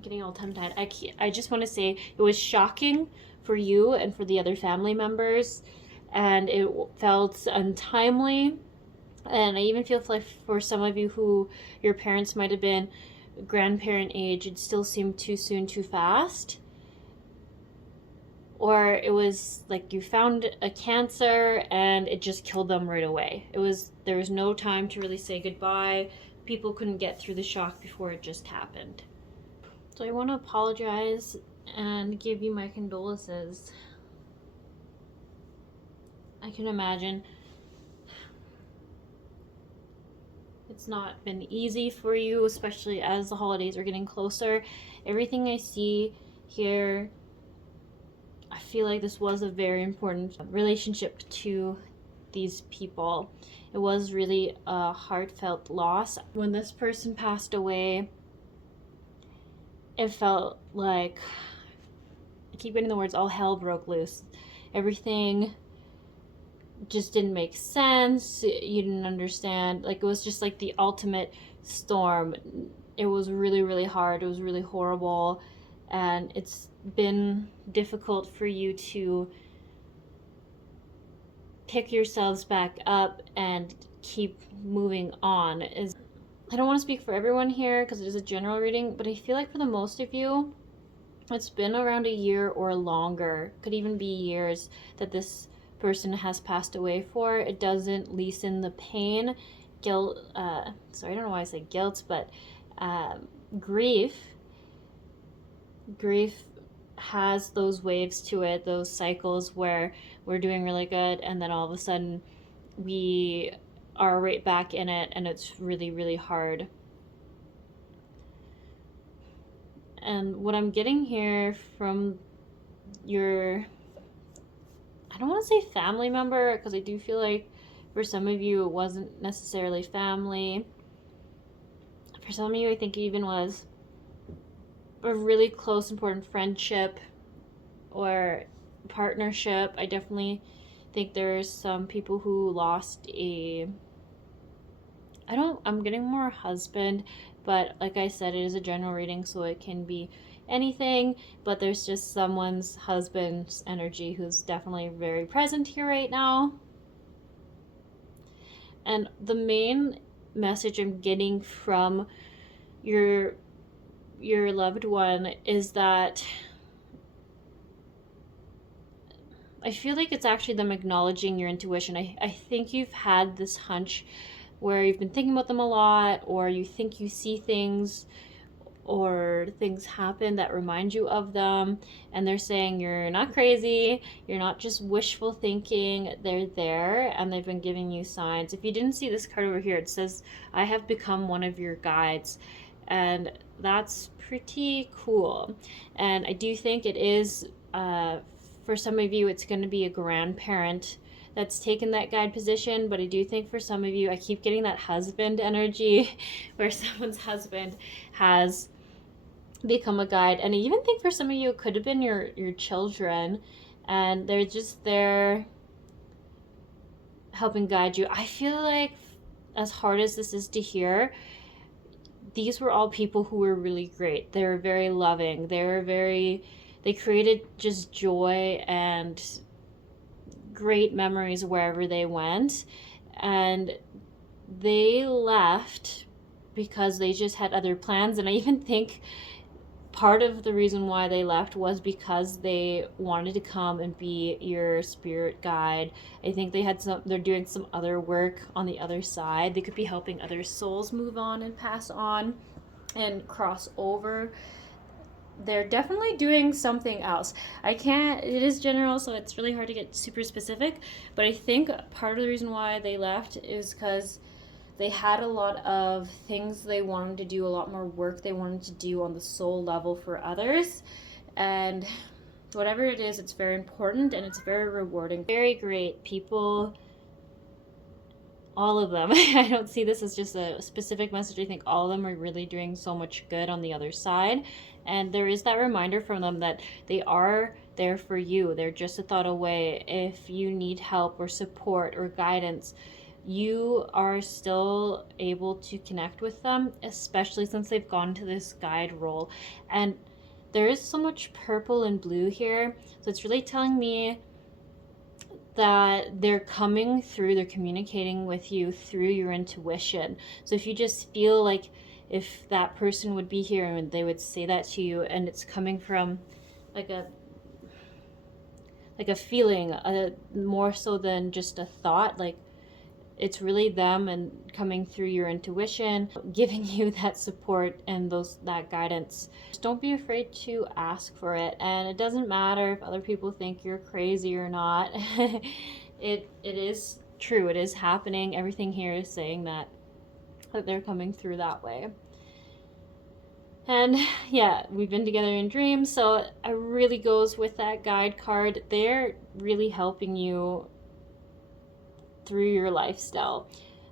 getting all tongue-tied. I just want to say it was shocking for you and for the other family members, and it felt untimely. And I even feel like for some of you who your parents might have been grandparent age, it still seemed too soon, too fast. Or it was like you found a cancer and it just killed them right away. There was no time to really say goodbye. People couldn't get through the shock before it just happened. So I want to apologize and give you my condolences. I can imagine it's not been easy for you, especially as the holidays are getting closer. Everything I see here feel like this was a very important relationship to these people. It was really a heartfelt loss. When this person passed away, it felt like, I keep getting the words, all hell broke loose. Everything just didn't make sense. You didn't understand. Like, it was just like the ultimate storm. It was really, really hard. It was really horrible. And it's been difficult for you to pick yourselves back up and keep moving on. I don't want to speak for everyone here because it is a general reading, but I feel like for the most of you, it's been around a year or longer, could even be years, that this person has passed away for. It doesn't lessen the pain, guilt, sorry, I don't know why I say guilt, but grief has those waves to it, those cycles where we're doing really good and then all of a sudden we are right back in it, and it's really, really hard. And what I'm getting here from your, I don't want to say family member, because I do feel like for some of you it wasn't necessarily family. For some of you, I think it even was a really close, important friendship or partnership. I definitely think there's some people who lost I'm getting more husband, but like I said, it is a general reading, so it can be anything, but there's just someone's husband's energy who's definitely very present here right now. And the main message I'm getting from your loved one is that I feel like it's actually them acknowledging your intuition. I think you've had this hunch where you've been thinking about them a lot, or you think you see things or things happen that remind you of them, and they're saying you're not crazy, you're not just wishful thinking, they're there, and they've been giving you signs. If you didn't see this card over here, it says, I have become one of your guides, and that's pretty cool. And I do think it is, for some of you, it's going to be a grandparent that's taken that guide position, but I do think for some of you, I keep getting that husband energy where someone's husband has become a guide. And I even think for some of you, it could have been your children, and they're just there helping guide you. I feel like, as hard as this is to hear, these were all people who were really great. They were very loving. They created just joy and great memories wherever they went, and they left because they just had other plans. And I even think part of the reason why they left was because they wanted to come and be your spirit guide. I think they're doing some other work on the other side. They could be helping other souls move on and pass on and cross over. They're definitely doing something else. It is general, so it's really hard to get super specific, but I think part of the reason why they left is because they had a lot of things they wanted to do, a lot more work they wanted to do on the soul level for others, and whatever it is, it's very important and it's very rewarding. Very great people, all of them. I don't see this as just a specific message. I think all of them are really doing so much good on the other side. And there is that reminder from them that they are there for you. They're just a thought away. If you need help or support or guidance, you are still able to connect with them, especially since they've gone to this guide role. And there is so much purple and blue here. So it's really telling me that they're coming through, they're communicating with you through your intuition. So if you just feel like if that person would be here and they would say that to you, and it's coming from like a feeling, more so than just a thought, like it's really them and coming through your intuition, giving you that support and that guidance. Just don't be afraid to ask for it. And it doesn't matter if other people think you're crazy or not. It is true. It is happening. Everything here is saying that they're coming through that way. And yeah, we've been together in dreams, so it really goes with that guide card. They're really helping you through your lifestyle.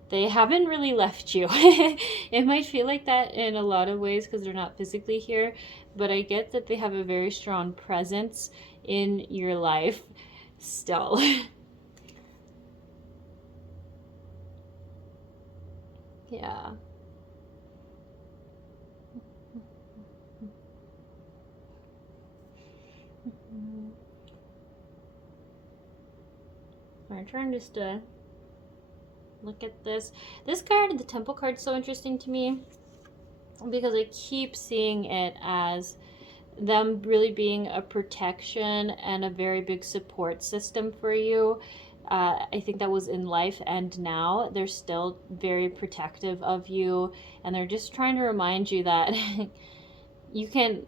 They haven't really left you. It might feel like that in a lot of ways because they're not physically here, but I get that they have a very strong presence in your life still. Yeah. I'm trying just to look at this. This card, the Temple card, is so interesting to me because I keep seeing it as them really being a protection and a very big support system for you. I think that was in life and now. They're still very protective of you, and they're just trying to remind you that you can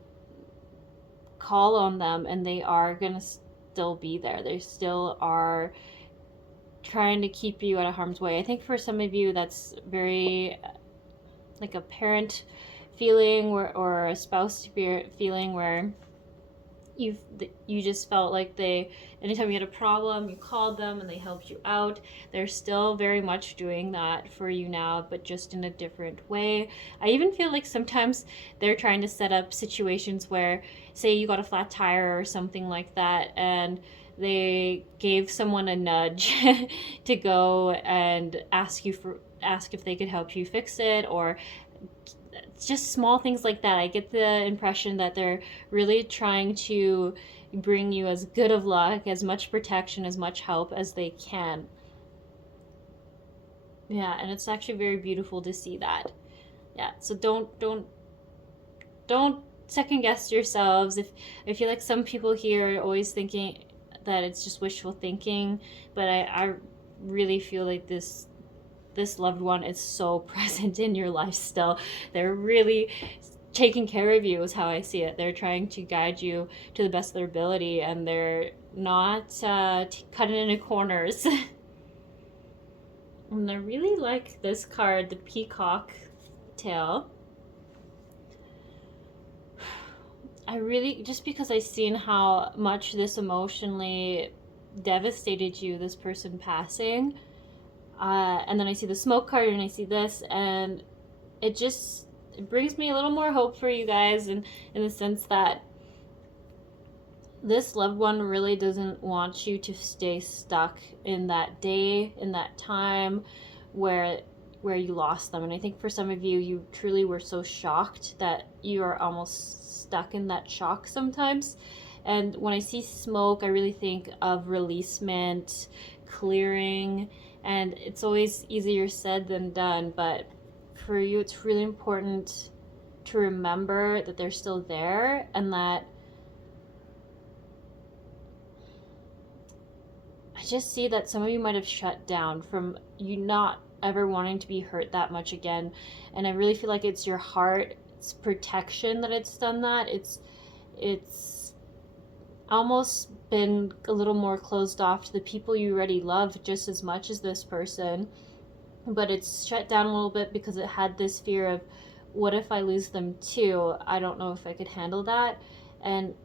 call on them and they are going to still be there. They still are trying to keep you out of harm's way. I think for some of you that's very like a parent feeling or a spouse feeling where you just felt like they, anytime you had a problem, you called them and they helped you out. They're still very much doing that for you now, but just in a different way. I even feel like sometimes they're trying to set up situations where, say you got a flat tire or something like that, and they gave someone a nudge to go and ask if they could help you fix it, or just small things like that. I get the impression that they're really trying to bring you as good of luck, as much protection, as much help as they can. Yeah, and it's actually very beautiful to see that. Yeah, so don't second guess yourselves. If I feel like some people here are always thinking that it's just wishful thinking, but I really feel like this loved one is so present in your life still. They're really taking care of you is how I see it. They're trying to guide you to the best of their ability, and they're not cutting into corners. And I really like this card, the peacock tail. I really, just because I've seen how much this emotionally devastated you, this person passing, and then I see the smoke card and I see this, and it brings me a little more hope for you guys, in the sense that this loved one really doesn't want you to stay stuck in that day, in that time where you lost them. And I think for some of you, you truly were so shocked that you are almost stuck in that shock sometimes. And when I see smoke, I really think of releasement, clearing, and it's always easier said than done, but for you it's really important to remember that they're still there, and that I just see that some of you might have shut down from you not ever wanting to be hurt that much again. And I really feel like it's your heart, it's protection that it's done that. It's almost been a little more closed off to the people you already love just as much as this person, but it's shut down a little bit because it had this fear of, what if I lose them too? I don't know if I could handle that. And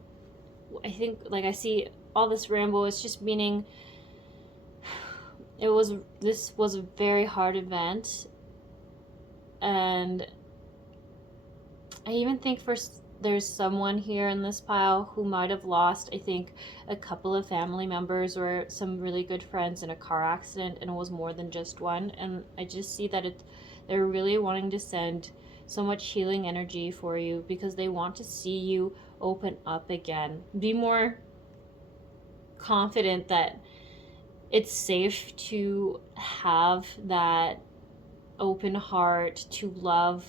I think, like, I see all this rainbow, it's just meaning this was a very hard event. And I even think there's someone here in this pile who might have lost, I think, a couple of family members or some really good friends in a car accident, and it was more than just one. And I just see that they're really wanting to send so much healing energy for you, because they want to see you open up again. Be more confident that it's safe to have that open heart, to love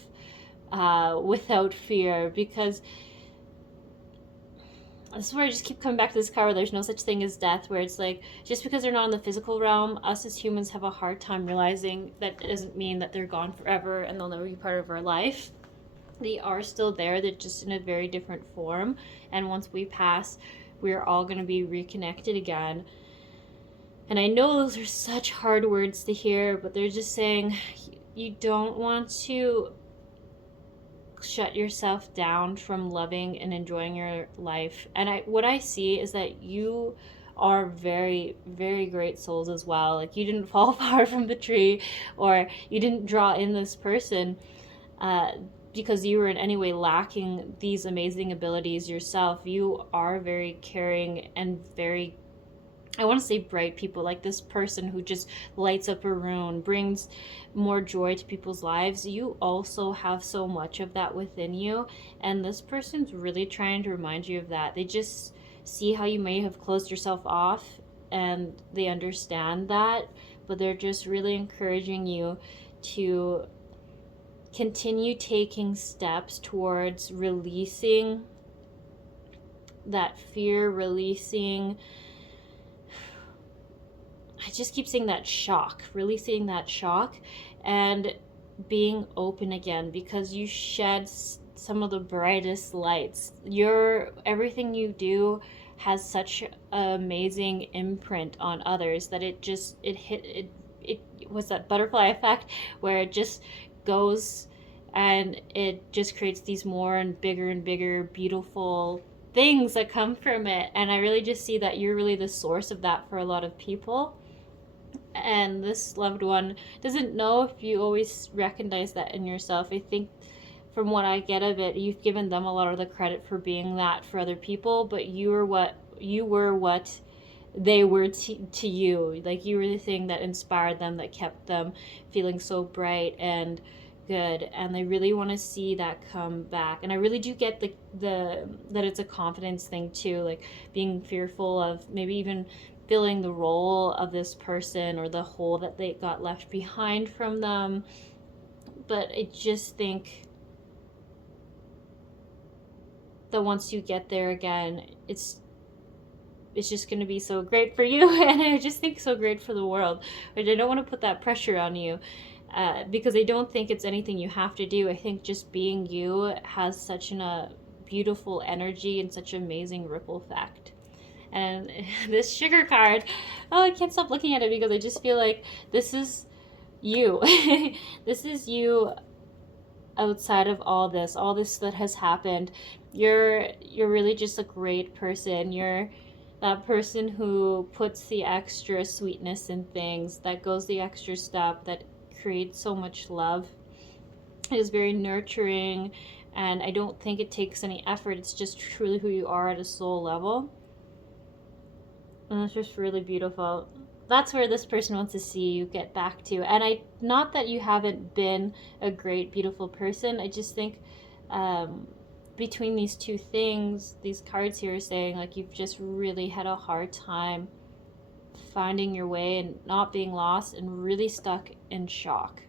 without fear, because this is where I just keep coming back to this card where there's no such thing as death, where it's like, just because they're not in the physical realm, us as humans have a hard time realizing that doesn't mean that they're gone forever and they'll never be part of our life. They are still there, they're just in a very different form, and once we pass, we're all going to be reconnected again. And I know those are such hard words to hear, but they're just saying you don't want to shut yourself down from loving and enjoying your life. And what I see is that you are very, very great souls as well. Like, you didn't fall far from the tree, or you didn't draw in this person because you were in any way lacking these amazing abilities yourself. You are very caring and very, I want to say, bright people. Like this person who just lights up a room, brings more joy to people's lives. You also have so much of that within you, and this person's really trying to remind you of that. They just see how you may have closed yourself off, and they understand that, but they're just really encouraging you to continue taking steps towards releasing that fear, releasing, I just keep saying that shock, releasing that shock, and being open again, because you shed some of the brightest lights. Everything you do has such an amazing imprint on others that it was that butterfly effect where it just goes and it just creates these more and bigger beautiful things that come from it. And I really just see that you're really the source of that for a lot of people. And this loved one doesn't know if you always recognize that in yourself. I think from what I get of it, you've given them a lot of the credit for being that for other people, but you were what they were to you. Like, you were the thing that inspired them, that kept them feeling so bright and good, and they really want to see that come back. And I really do get the that it's a confidence thing too, like being fearful of maybe even filling the role of this person or the hole that they got left behind from them. But I just think that once you get there again, it's just going to be so great for you, and I just think so great for the world. But I don't want to put that pressure on you, because I don't think it's anything you have to do. I think just being you has such a beautiful energy and such an amazing ripple effect. And this sugar card, oh, I can't stop looking at it because I just feel like this is you. This is you outside of all this that has happened. You're really just a great person. You're that person who puts the extra sweetness in things, that goes the extra step, that creates so much love. It is very nurturing, and I don't think it takes any effort. It's just truly who you are at a soul level. And it's just really beautiful. That's where this person wants to see you get back to. And not that you haven't been a great, beautiful person. I just think between these two things, these cards here are saying, like, you've just really had a hard time finding your way and not being lost and really stuck in shock.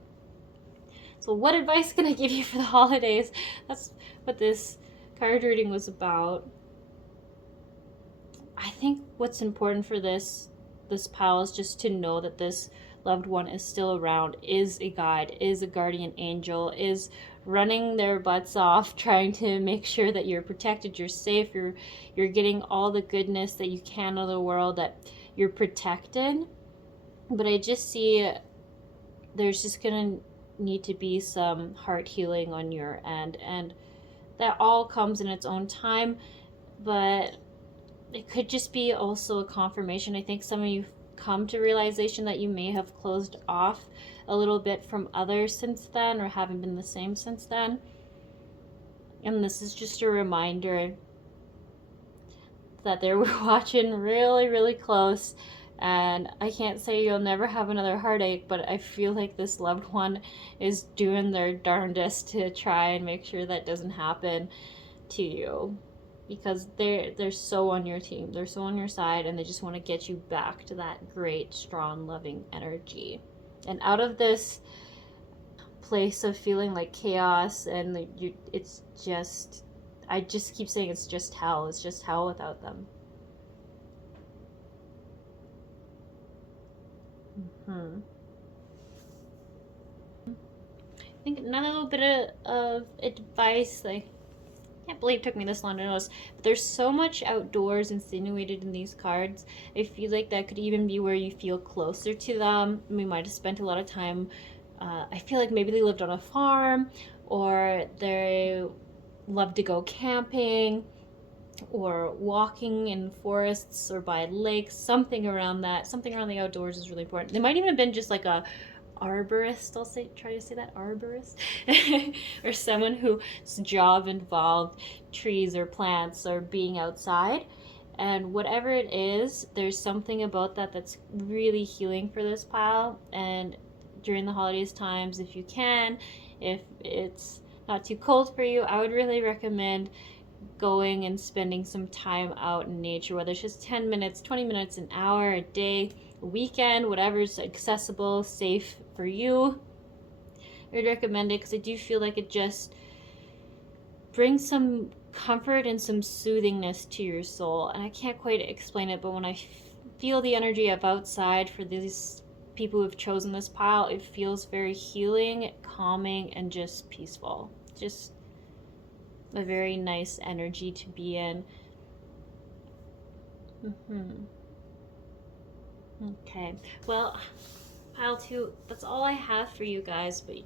So what advice can I give you for the holidays? That's what this card reading was about. I think what's important for this pile is just to know that this loved one is still around, is a guide, is a guardian angel, is running their butts off trying to make sure that you're protected, you're safe, you're getting all the goodness that you can of the world, that you're protected. But I just see there's just gonna need to be some heart healing on your end, and that all comes in its own time. But it could just be also a confirmation. I think some of you come to realization that you may have closed off a little bit from others since then, or haven't been the same since then. And this is just a reminder that they were watching really, really close. And I can't say you'll never have another heartache, but I feel like this loved one is doing their darndest to try and make sure that doesn't happen to you. Because they're so on your team, they're so on your side, and they just want to get you back to that great, strong, loving energy. And out of this place of feeling like chaos, and it's just, I just keep saying it's just hell. It's just hell without them. I think another little bit of advice, like, I can't believe it took me this long to notice, but there's so much outdoors insinuated in these cards. I feel like that could even be where you feel closer to them. We might have spent a lot of time I feel like maybe they lived on a farm, or they love to go camping or walking in forests or by lakes, something around that. Something around the outdoors is really important. They might even have been just like a arborist, try to say that, arborist, or someone whose job involved trees or plants or being outside. And whatever it is, there's something about that that's really healing for this pile. And during the holidays times, if you can, if it's not too cold for you, I would really recommend going and spending some time out in nature, whether it's just 10 minutes, 20 minutes, an hour, a day, a weekend, whatever's accessible, safe for you. I would recommend it because I do feel like it just brings some comfort and some soothingness to your soul. And I can't quite explain it, but when I feel the energy of outside for these people who've chosen this pile, it feels very healing, calming, and just peaceful. Just a very nice energy to be in. Okay, well, pile 2, that's all I have for you guys, but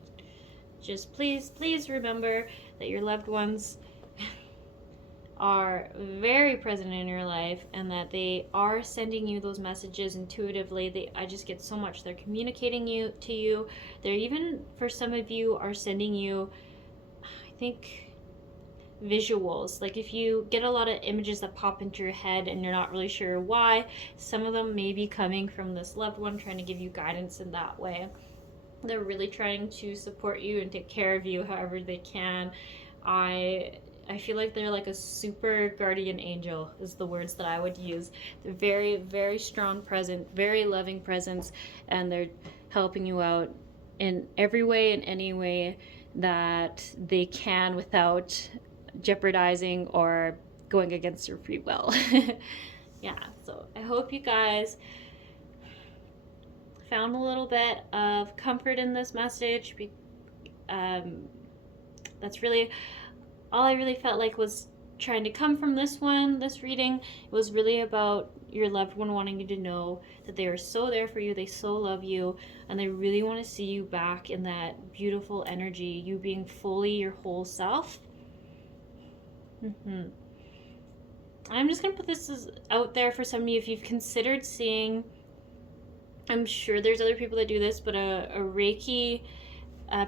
just please remember that your loved ones are very present in your life, and that they are sending you those messages intuitively. I just get so much. They're communicating to you. They're even, for some of you, are sending you, I think, visuals. Like if you get a lot of images that pop into your head and you're not really sure why, some of them may be coming from this loved one trying to give you guidance in that way. They're really trying to support you and take care of you however they can. I feel like they're like a super guardian angel is the words that I would use. They're very, very strong presence, very loving presence, and they're helping you out in every way, in any way that they can without jeopardizing or going against your free will. Yeah, so I hope you guys found a little bit of comfort in this message. That's really all I really felt like was trying to come from this reading. It was really about your loved one wanting you to know that they are so there for you, they so love you, and they really want to see you back in that beautiful energy, you being fully your whole self. I'm just going to put this out there for some of you. If you've considered seeing, I'm sure there's other people that do this, but a Reiki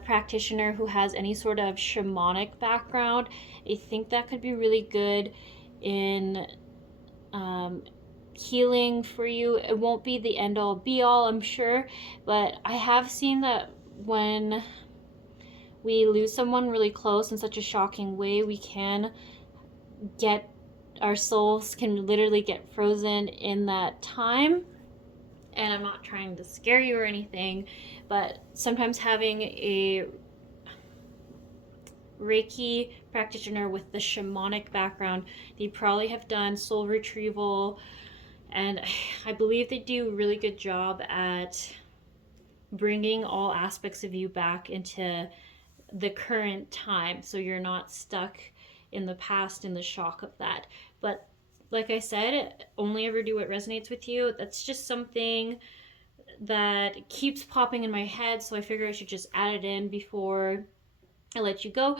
practitioner who has any sort of shamanic background, I think that could be really good in healing for you. It won't be the end all be all, I'm sure, but I have seen that when we lose someone really close in such a shocking way, we can get, our souls can literally get frozen in that time. And I'm not trying to scare you or anything, but sometimes having a Reiki practitioner with the shamanic background, they probably have done soul retrieval, and I believe they do a really good job at bringing all aspects of you back into the current time, so you're not stuck in the past in the shock of that. But like I said, only ever do what resonates with you. That's just something that keeps popping in my head, so I figure I should just add it in before I let you go.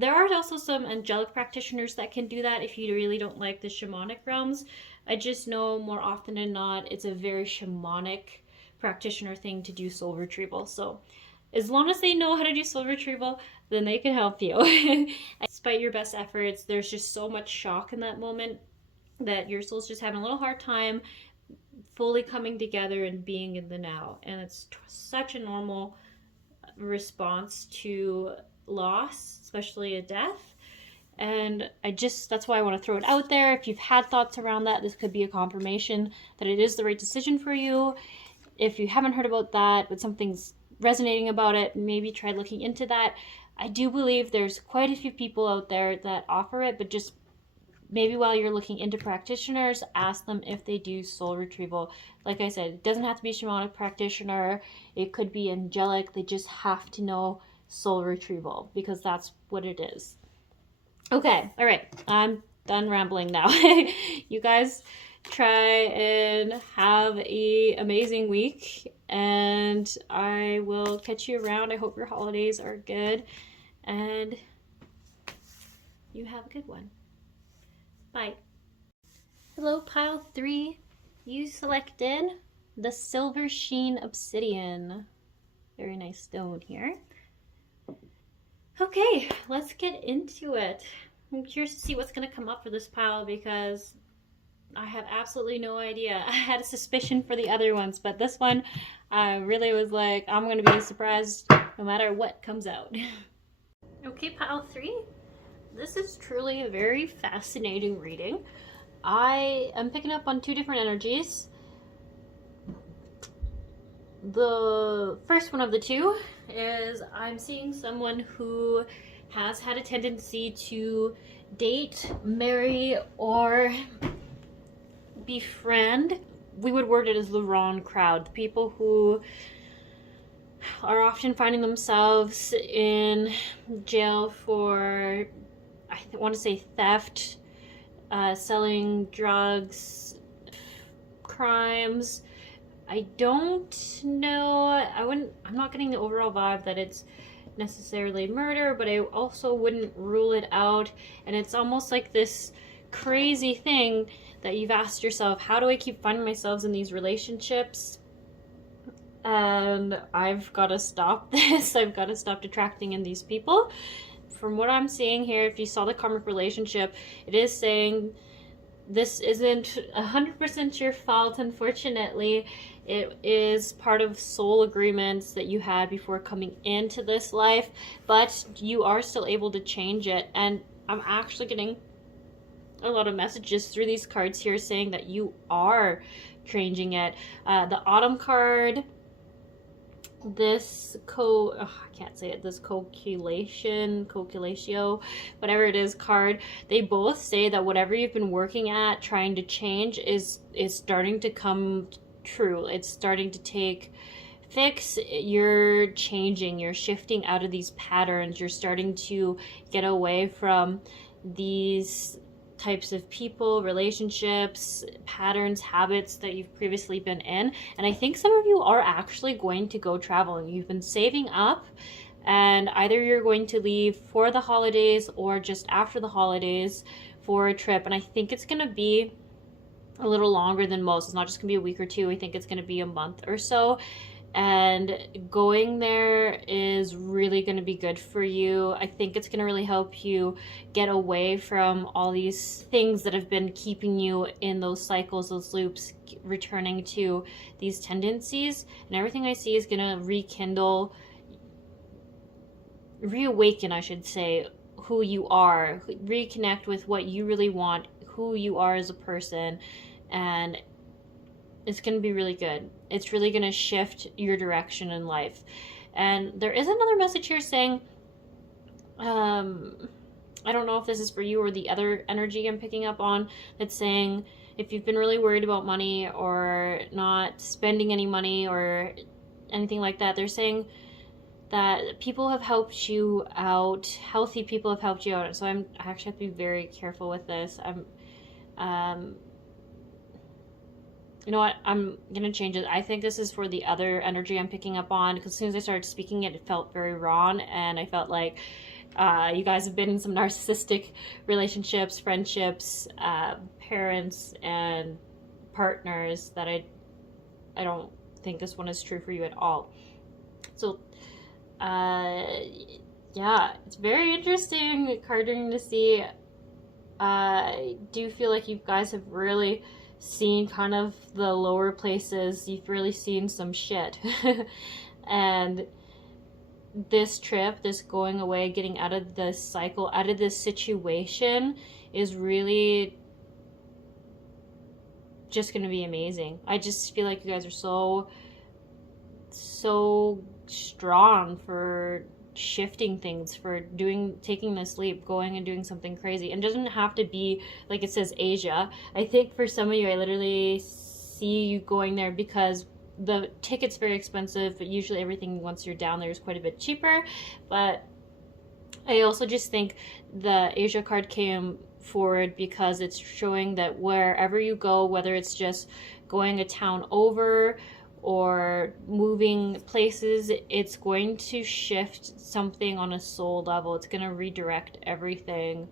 There are also some angelic practitioners that can do that if you really don't like the shamanic realms. I just know more often than not it's a very shamanic practitioner thing to do soul retrieval. So as long as they know how to do soul retrieval, then they can help you. Despite your best efforts, there's just so much shock in that moment that your soul's just having a little hard time fully coming together and being in the now. And it's such a normal response to loss, especially a death. And that's why I want to throw it out there. If you've had thoughts around that, this could be a confirmation that it is the right decision for you. If you haven't heard about that, but something's resonating about it, maybe try looking into that. I do believe there's quite a few people out there that offer it, but just maybe while you're looking into practitioners, ask them if they do soul retrieval. Like I said, it doesn't have to be a shamanic practitioner. It could be angelic. They just have to know soul retrieval because that's what it is. Okay, all right. I'm done rambling now. You guys try and have an amazing week, and I will catch you around. I hope your holidays are good, and you have a good one. Bye. Hello, pile 3. You selected the Silver Sheen Obsidian. Very nice stone here. Okay, let's get into it. I'm curious to see what's going to come up for this pile because I have absolutely no idea. I had a suspicion for the other ones, but this one I really was like, I'm going to be surprised no matter what comes out. Okay, pile 3. This is truly a very fascinating reading. I am picking up on 2 different energies. The first one of the 2 is I'm seeing someone who has had a tendency to date, marry, or befriend. We would word it as the wrong crowd. The people who are often finding themselves in jail for, I want to say, theft, selling drugs, crimes. I don't know. I'm not getting the overall vibe that it's necessarily murder, but I also wouldn't rule it out. And it's almost like this crazy thing that you've asked yourself, how do I keep finding myself in these relationships? And I've got to stop this. I've got to stop attracting in these people. From what I'm seeing here, if you saw the karmic relationship, it is saying this isn't 100% your fault, unfortunately. It is part of soul agreements that you had before coming into this life, but you are still able to change it. And I'm actually getting a lot of messages through these cards here saying that you are changing it. The autumn card, this I can't say it, this calculatio, whatever it is card, they both say that whatever you've been working at, trying to change, is starting to come true. It's starting to take fix. You're changing, you're shifting out of these patterns, you're starting to get away from these types of people, relationships, patterns, habits that you've previously been in. And I think some of you are actually going to go traveling. You've been saving up, and either you're going to leave for the holidays or just after the holidays for a trip. And I think it's going to be a little longer than most. It's not just going to be a week or 2. I think it's going to be a month or so. And going there is really going to be good for you. I think it's going to really help you get away from all these things that have been keeping you in those cycles, those loops, returning to these tendencies. And everything I see is going to reawaken, I should say, who you are, reconnect with what you really want, who you are as a person, and it's going to be really good. It's really going to shift your direction in life. And there is another message here saying, I don't know if this is for you or the other energy I'm picking up on, that's saying if you've been really worried about money or not spending any money or anything like that, they're saying that people have helped you out, healthy people have helped you out. So I actually have to be very careful with this. You know what? I'm going to change it. I think this is for the other energy I'm picking up on, because as soon as I started speaking it felt very wrong, and I felt like you guys have been in some narcissistic relationships, friendships, parents, and partners that I don't think this one is true for you at all. So, yeah, it's very interesting carding to see. I do feel like you guys have really seen kind of the lower places. You've really seen some shit. And this trip, this going away, getting out of this cycle, out of this situation, is really just going to be amazing. I just feel like you guys are so strong for shifting things, for taking this leap, going and doing something crazy. And it doesn't have to be like it says Asia. I think for some of you, I literally see you going there because the ticket's very expensive, but usually everything once you're down there is quite a bit cheaper. But I also just think the Asia card came forward, because it's showing that wherever you go, whether it's just going a town over or moving places, it's going to shift something on a soul level. It's going to redirect everything.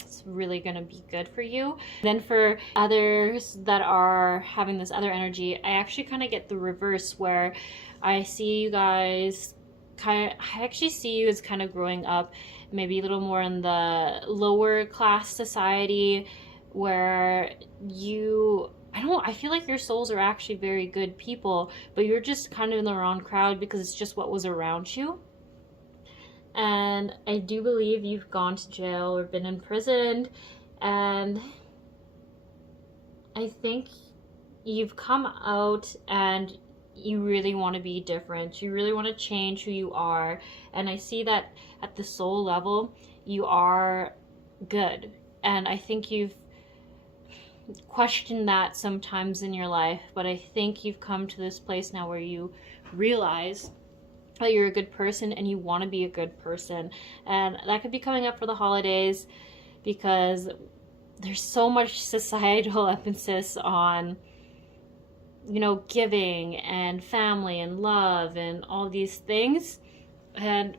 It's really going to be good for you. Then for others that are having this other energy, I actually kind of get the reverse, where I see you guys I actually see you as kind of growing up maybe a little more in the lower class society, where I feel like your souls are actually very good people, but you're just kind of in the wrong crowd because it's just what was around you. And I do believe you've gone to jail or been imprisoned, and I think you've come out and you really want to be different. You really want to change who you are. And I see that at the soul level, you are good. And I think you've questioned that sometimes in your life, but I think you've come to this place now where you realize that you're a good person and you want to be a good person. And that could be coming up for the holidays, because there's so much societal emphasis on, you know, giving and family and love and all these things. And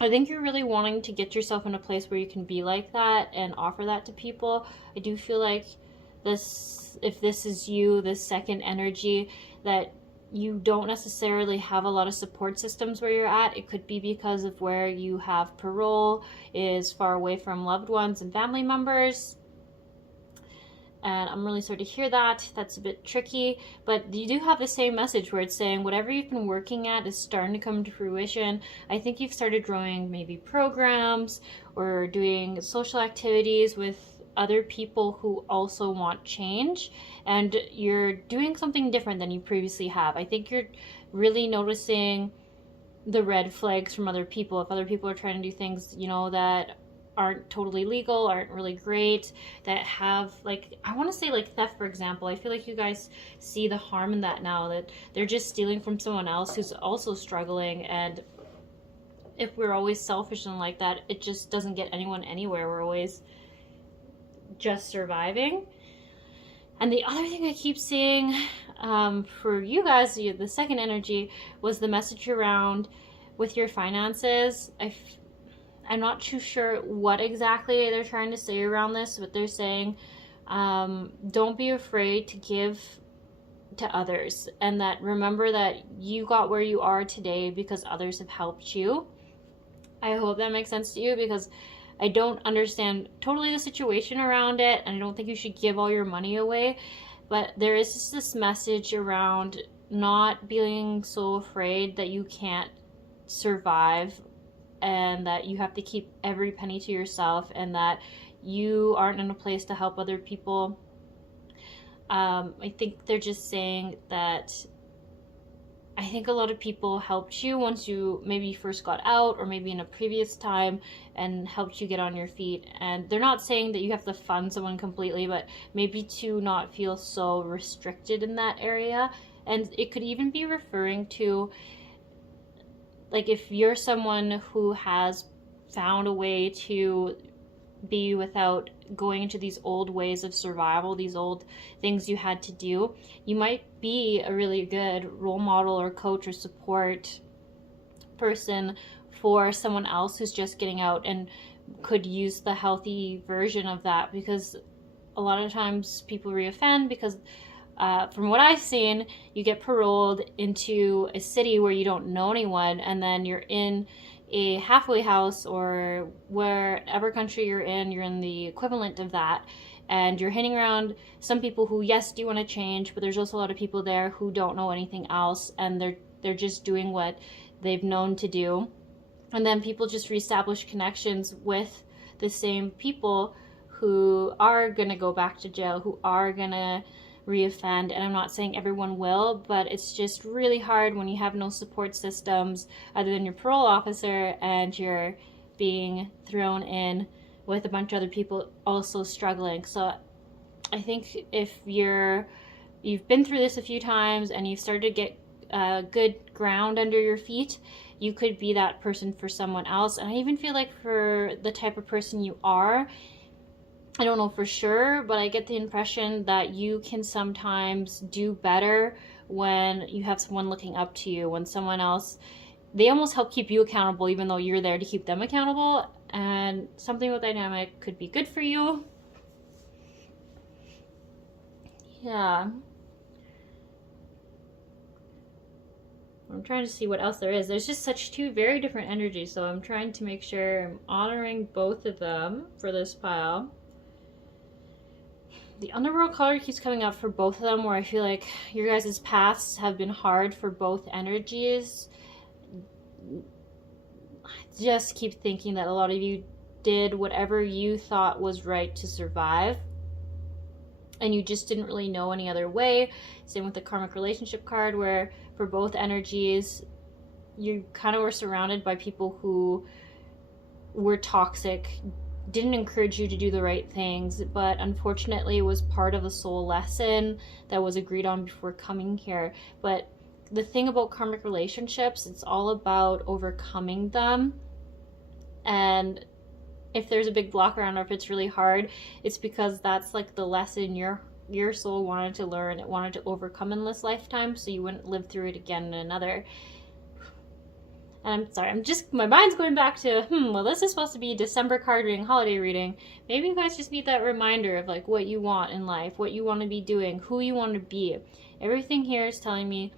I think you're really wanting to get yourself in a place where you can be like that and offer that to people. I do feel like if this is you, this second energy, that you don't necessarily have a lot of support systems where you're at. It could be because of where you have parole is far away from loved ones and family members. And I'm really sorry to hear that. That's a bit tricky. But you do have the same message where it's saying whatever you've been working at is starting to come to fruition. I think you've started drawing maybe programs or doing social activities with other people who also want change. And you're doing something different than you previously have. I think you're really noticing the red flags from other people. If other people are trying to do things, you know, that aren't totally legal, aren't really great, that have, like, I want to say like theft, for example. I feel like you guys see the harm in that now, that they're just stealing from someone else who's also struggling. And if we're always selfish and like that, it just doesn't get anyone anywhere. We're always just surviving. And the other thing I keep seeing for you guys, the second energy, was the message around with your finances. I'm not too sure what exactly they're trying to say around this, but they're saying don't be afraid to give to others, and that remember that you got where you are today because others have helped you. I hope that makes sense to you, because I don't understand totally the situation around it, and I don't think you should give all your money away. But there is just this message around not being so afraid that you can't survive, and that you have to keep every penny to yourself, and that you aren't in a place to help other people. I think they're just saying that I think a lot of people helped you once you maybe first got out, or maybe in a previous time, and helped you get on your feet. And they're not saying that you have to fund someone completely, but maybe to not feel so restricted in that area. And it could even be referring to, like, if you're someone who has found a way to be without going into these old ways of survival, these old things you had to do, you might be a really good role model or coach or support person for someone else who's just getting out and could use the healthy version of that. Because a lot of times people reoffend because from what I've seen, you get paroled into a city where you don't know anyone, and then you're in a halfway house, or wherever country you're in the equivalent of that, and you're hanging around some people who, yes, do want to change, but there's also a lot of people there who don't know anything else, and they're just doing what they've known to do. And then people just reestablish connections with the same people who are going to go back to jail, who are going to reoffend. And I'm not saying everyone will, but it's just really hard when you have no support systems other than your parole officer, and you're being thrown in with a bunch of other people also struggling. So I think if you've been through this a few times and you've started to get good ground under your feet, you could be that person for someone else. And I even feel like for the type of person you are, I don't know for sure, but I get the impression that you can sometimes do better when you have someone looking up to you, when someone else, they almost help keep you accountable even though you're there to keep them accountable, and something with dynamic could be good for you. Yeah. I'm trying to see what else there is. There's just such two very different energies, so I'm trying to make sure I'm honoring both of them for this pile. The underworld card keeps coming up for both of them, where I feel like your guys' paths have been hard for both energies. I just keep thinking that a lot of you did whatever you thought was right to survive, and you just didn't really know any other way. Same with the karmic relationship card, where for both energies, you kind of were surrounded by people who were toxic, didn't encourage you to do the right things, but unfortunately it was part of a soul lesson that was agreed on before coming here. But the thing about karmic relationships, it's all about overcoming them. And if there's a big block around, or if it's really hard, it's because that's like the lesson your soul wanted to learn. It wanted to overcome in this lifetime, so you wouldn't live through it again in another. And I'm sorry, my mind's going back to, well, this is supposed to be December card reading, holiday reading. Maybe you guys just need that reminder of like what you want in life, what you want to be doing, who you want to be. Everything here is telling me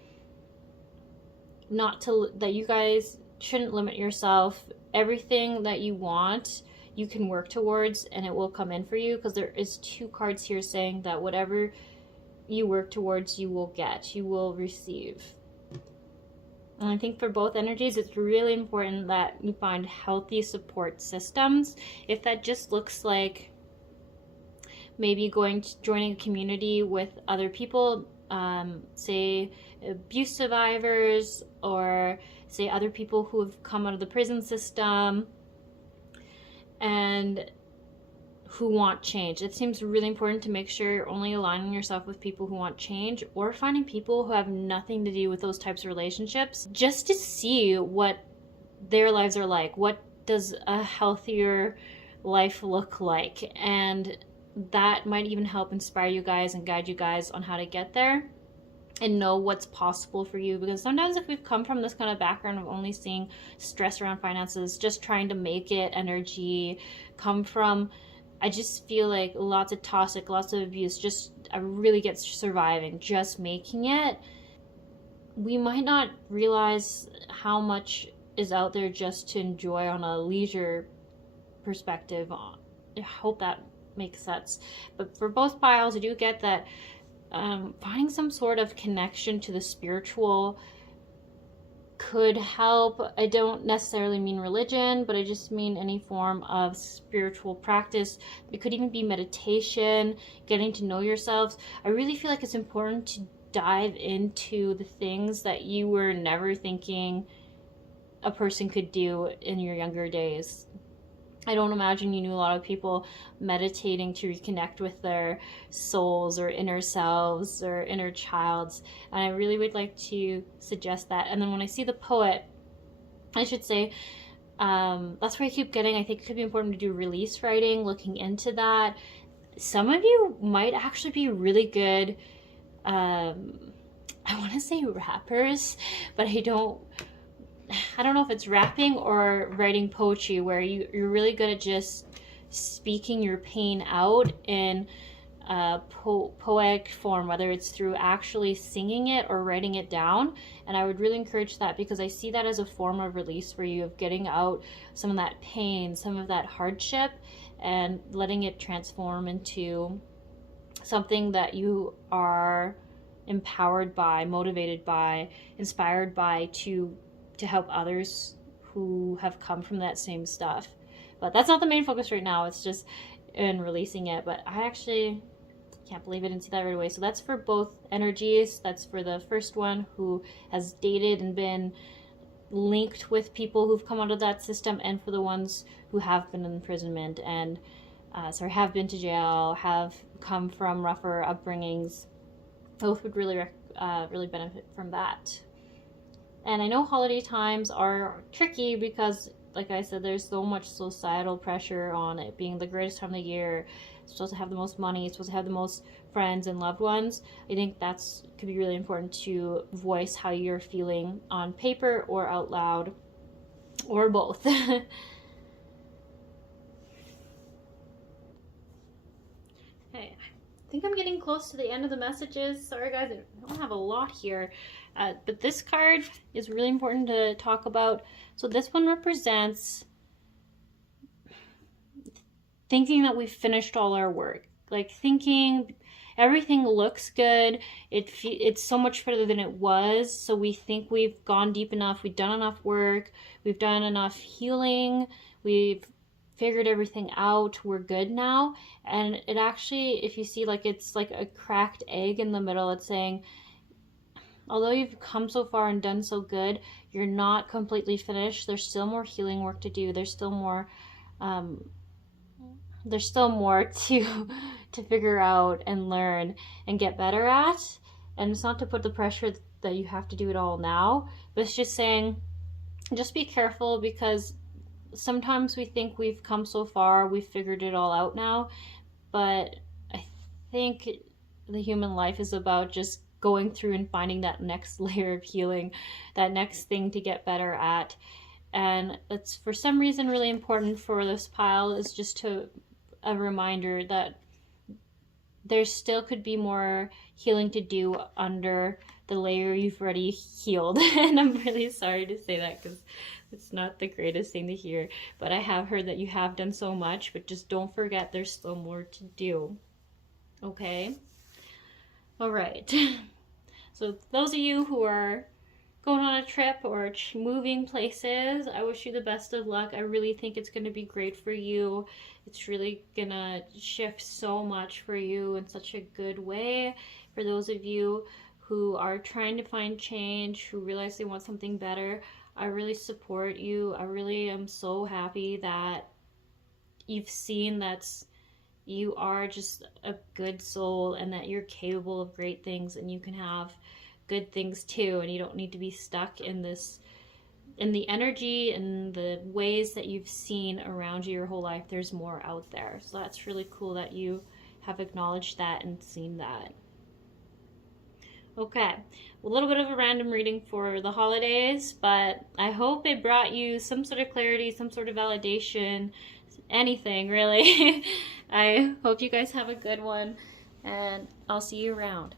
that you guys shouldn't limit yourself. Everything that you want, you can work towards, and it will come in for you, because there is two cards here saying that whatever you work towards, you will get, you will receive. And I think for both energies, it's really important that you find healthy support systems. If that just looks like maybe joining a community with other people, say abuse survivors, or say other people who have come out of the prison system and who want change. It seems really important to make sure you're only aligning yourself with people who want change, or finding people who have nothing to do with those types of relationships, just to see what their lives are like. What does a healthier life look like? And that might even help inspire you guys and guide you guys on how to get there and know what's possible for you. Because sometimes if we've come from this kind of background of only seeing stress around finances, just trying to make it energy, come from, I just feel like lots of toxic, lots of abuse, I really get surviving, just making it. We might not realize how much is out there just to enjoy on a leisure perspective. I hope that makes sense. But for both piles, I do get that finding some sort of connection to the spiritual could help. I don't necessarily mean religion, but I just mean any form of spiritual practice. It could even be meditation, getting to know yourselves. I really feel like it's important to dive into the things that you were never thinking a person could do in your younger days. I don't imagine you knew a lot of people meditating to reconnect with their souls or inner selves or inner childs. And I really would like to suggest that. And then when I see the poet, I should say, that's where I keep getting, I think it could be important to do release writing, looking into that. Some of you might actually be really good, I want to say rappers, but I don't know if it's rapping or writing poetry, where you're really good at just speaking your pain out in poetic form, whether it's through actually singing it or writing it down. And I would really encourage that, because I see that as a form of release for you, of getting out some of that pain, some of that hardship, and letting it transform into something that you are empowered by, motivated by, inspired by, to help others who have come from that same stuff. But that's not the main focus right now. It's just in releasing it. But I actually can't believe I didn't see that right away. So that's for both energies. That's for the first one, who has dated and been linked with people who've come out of that system, and for the ones who have been in imprisonment and have been to jail, have come from rougher upbringings. Both would really benefit from that. And I know holiday times are tricky because, like I said, there's so much societal pressure on it being the greatest time of the year, it's supposed to have the most money, it's supposed to have the most friends and loved ones. I think that's could be really important to voice how you're feeling on paper or out loud or both. Okay, I think I'm getting close to the end of the messages. Sorry guys, I don't have a lot here. But this card is really important to talk about. So this one represents thinking that we've finished all our work. Like thinking everything looks good. It's so much better than it was. So we think we've gone deep enough. We've done enough work. We've done enough healing. We've figured everything out. We're good now. And it actually, if you see, like it's like a cracked egg in the middle. It's saying, although you've come so far and done so good, you're not completely finished. There's still more healing work to do. There's still more to figure out and learn and get better at. And it's not to put the pressure that you have to do it all now, but it's just saying, just be careful, because sometimes we think we've come so far, we've figured it all out now, but I think the human life is about just going through and finding that next layer of healing, that next thing to get better at. And it's for some reason really important for this pile is just a reminder that there still could be more healing to do under the layer you've already healed. And I'm really sorry to say that because it's not the greatest thing to hear, but I have heard that you have done so much, but just don't forget there's still more to do. Okay? All right. So those of you who are going on a trip or moving places, I wish you the best of luck. I really think it's going to be great for you. It's really going to shift so much for you in such a good way. For those of you who are trying to find change, who realize they want something better, I really support you. I really am so happy that you've seen that you are just a good soul and that you're capable of great things and you can have good things too, and you don't need to be stuck in the energy and the ways that you've seen around you your whole life. There's more out there. So that's really cool that you have acknowledged that and seen that. Okay, a little bit of a random reading for the holidays, but I hope it brought you some sort of clarity, some sort of validation, anything really. I hope you guys have a good one, and I'll see you around.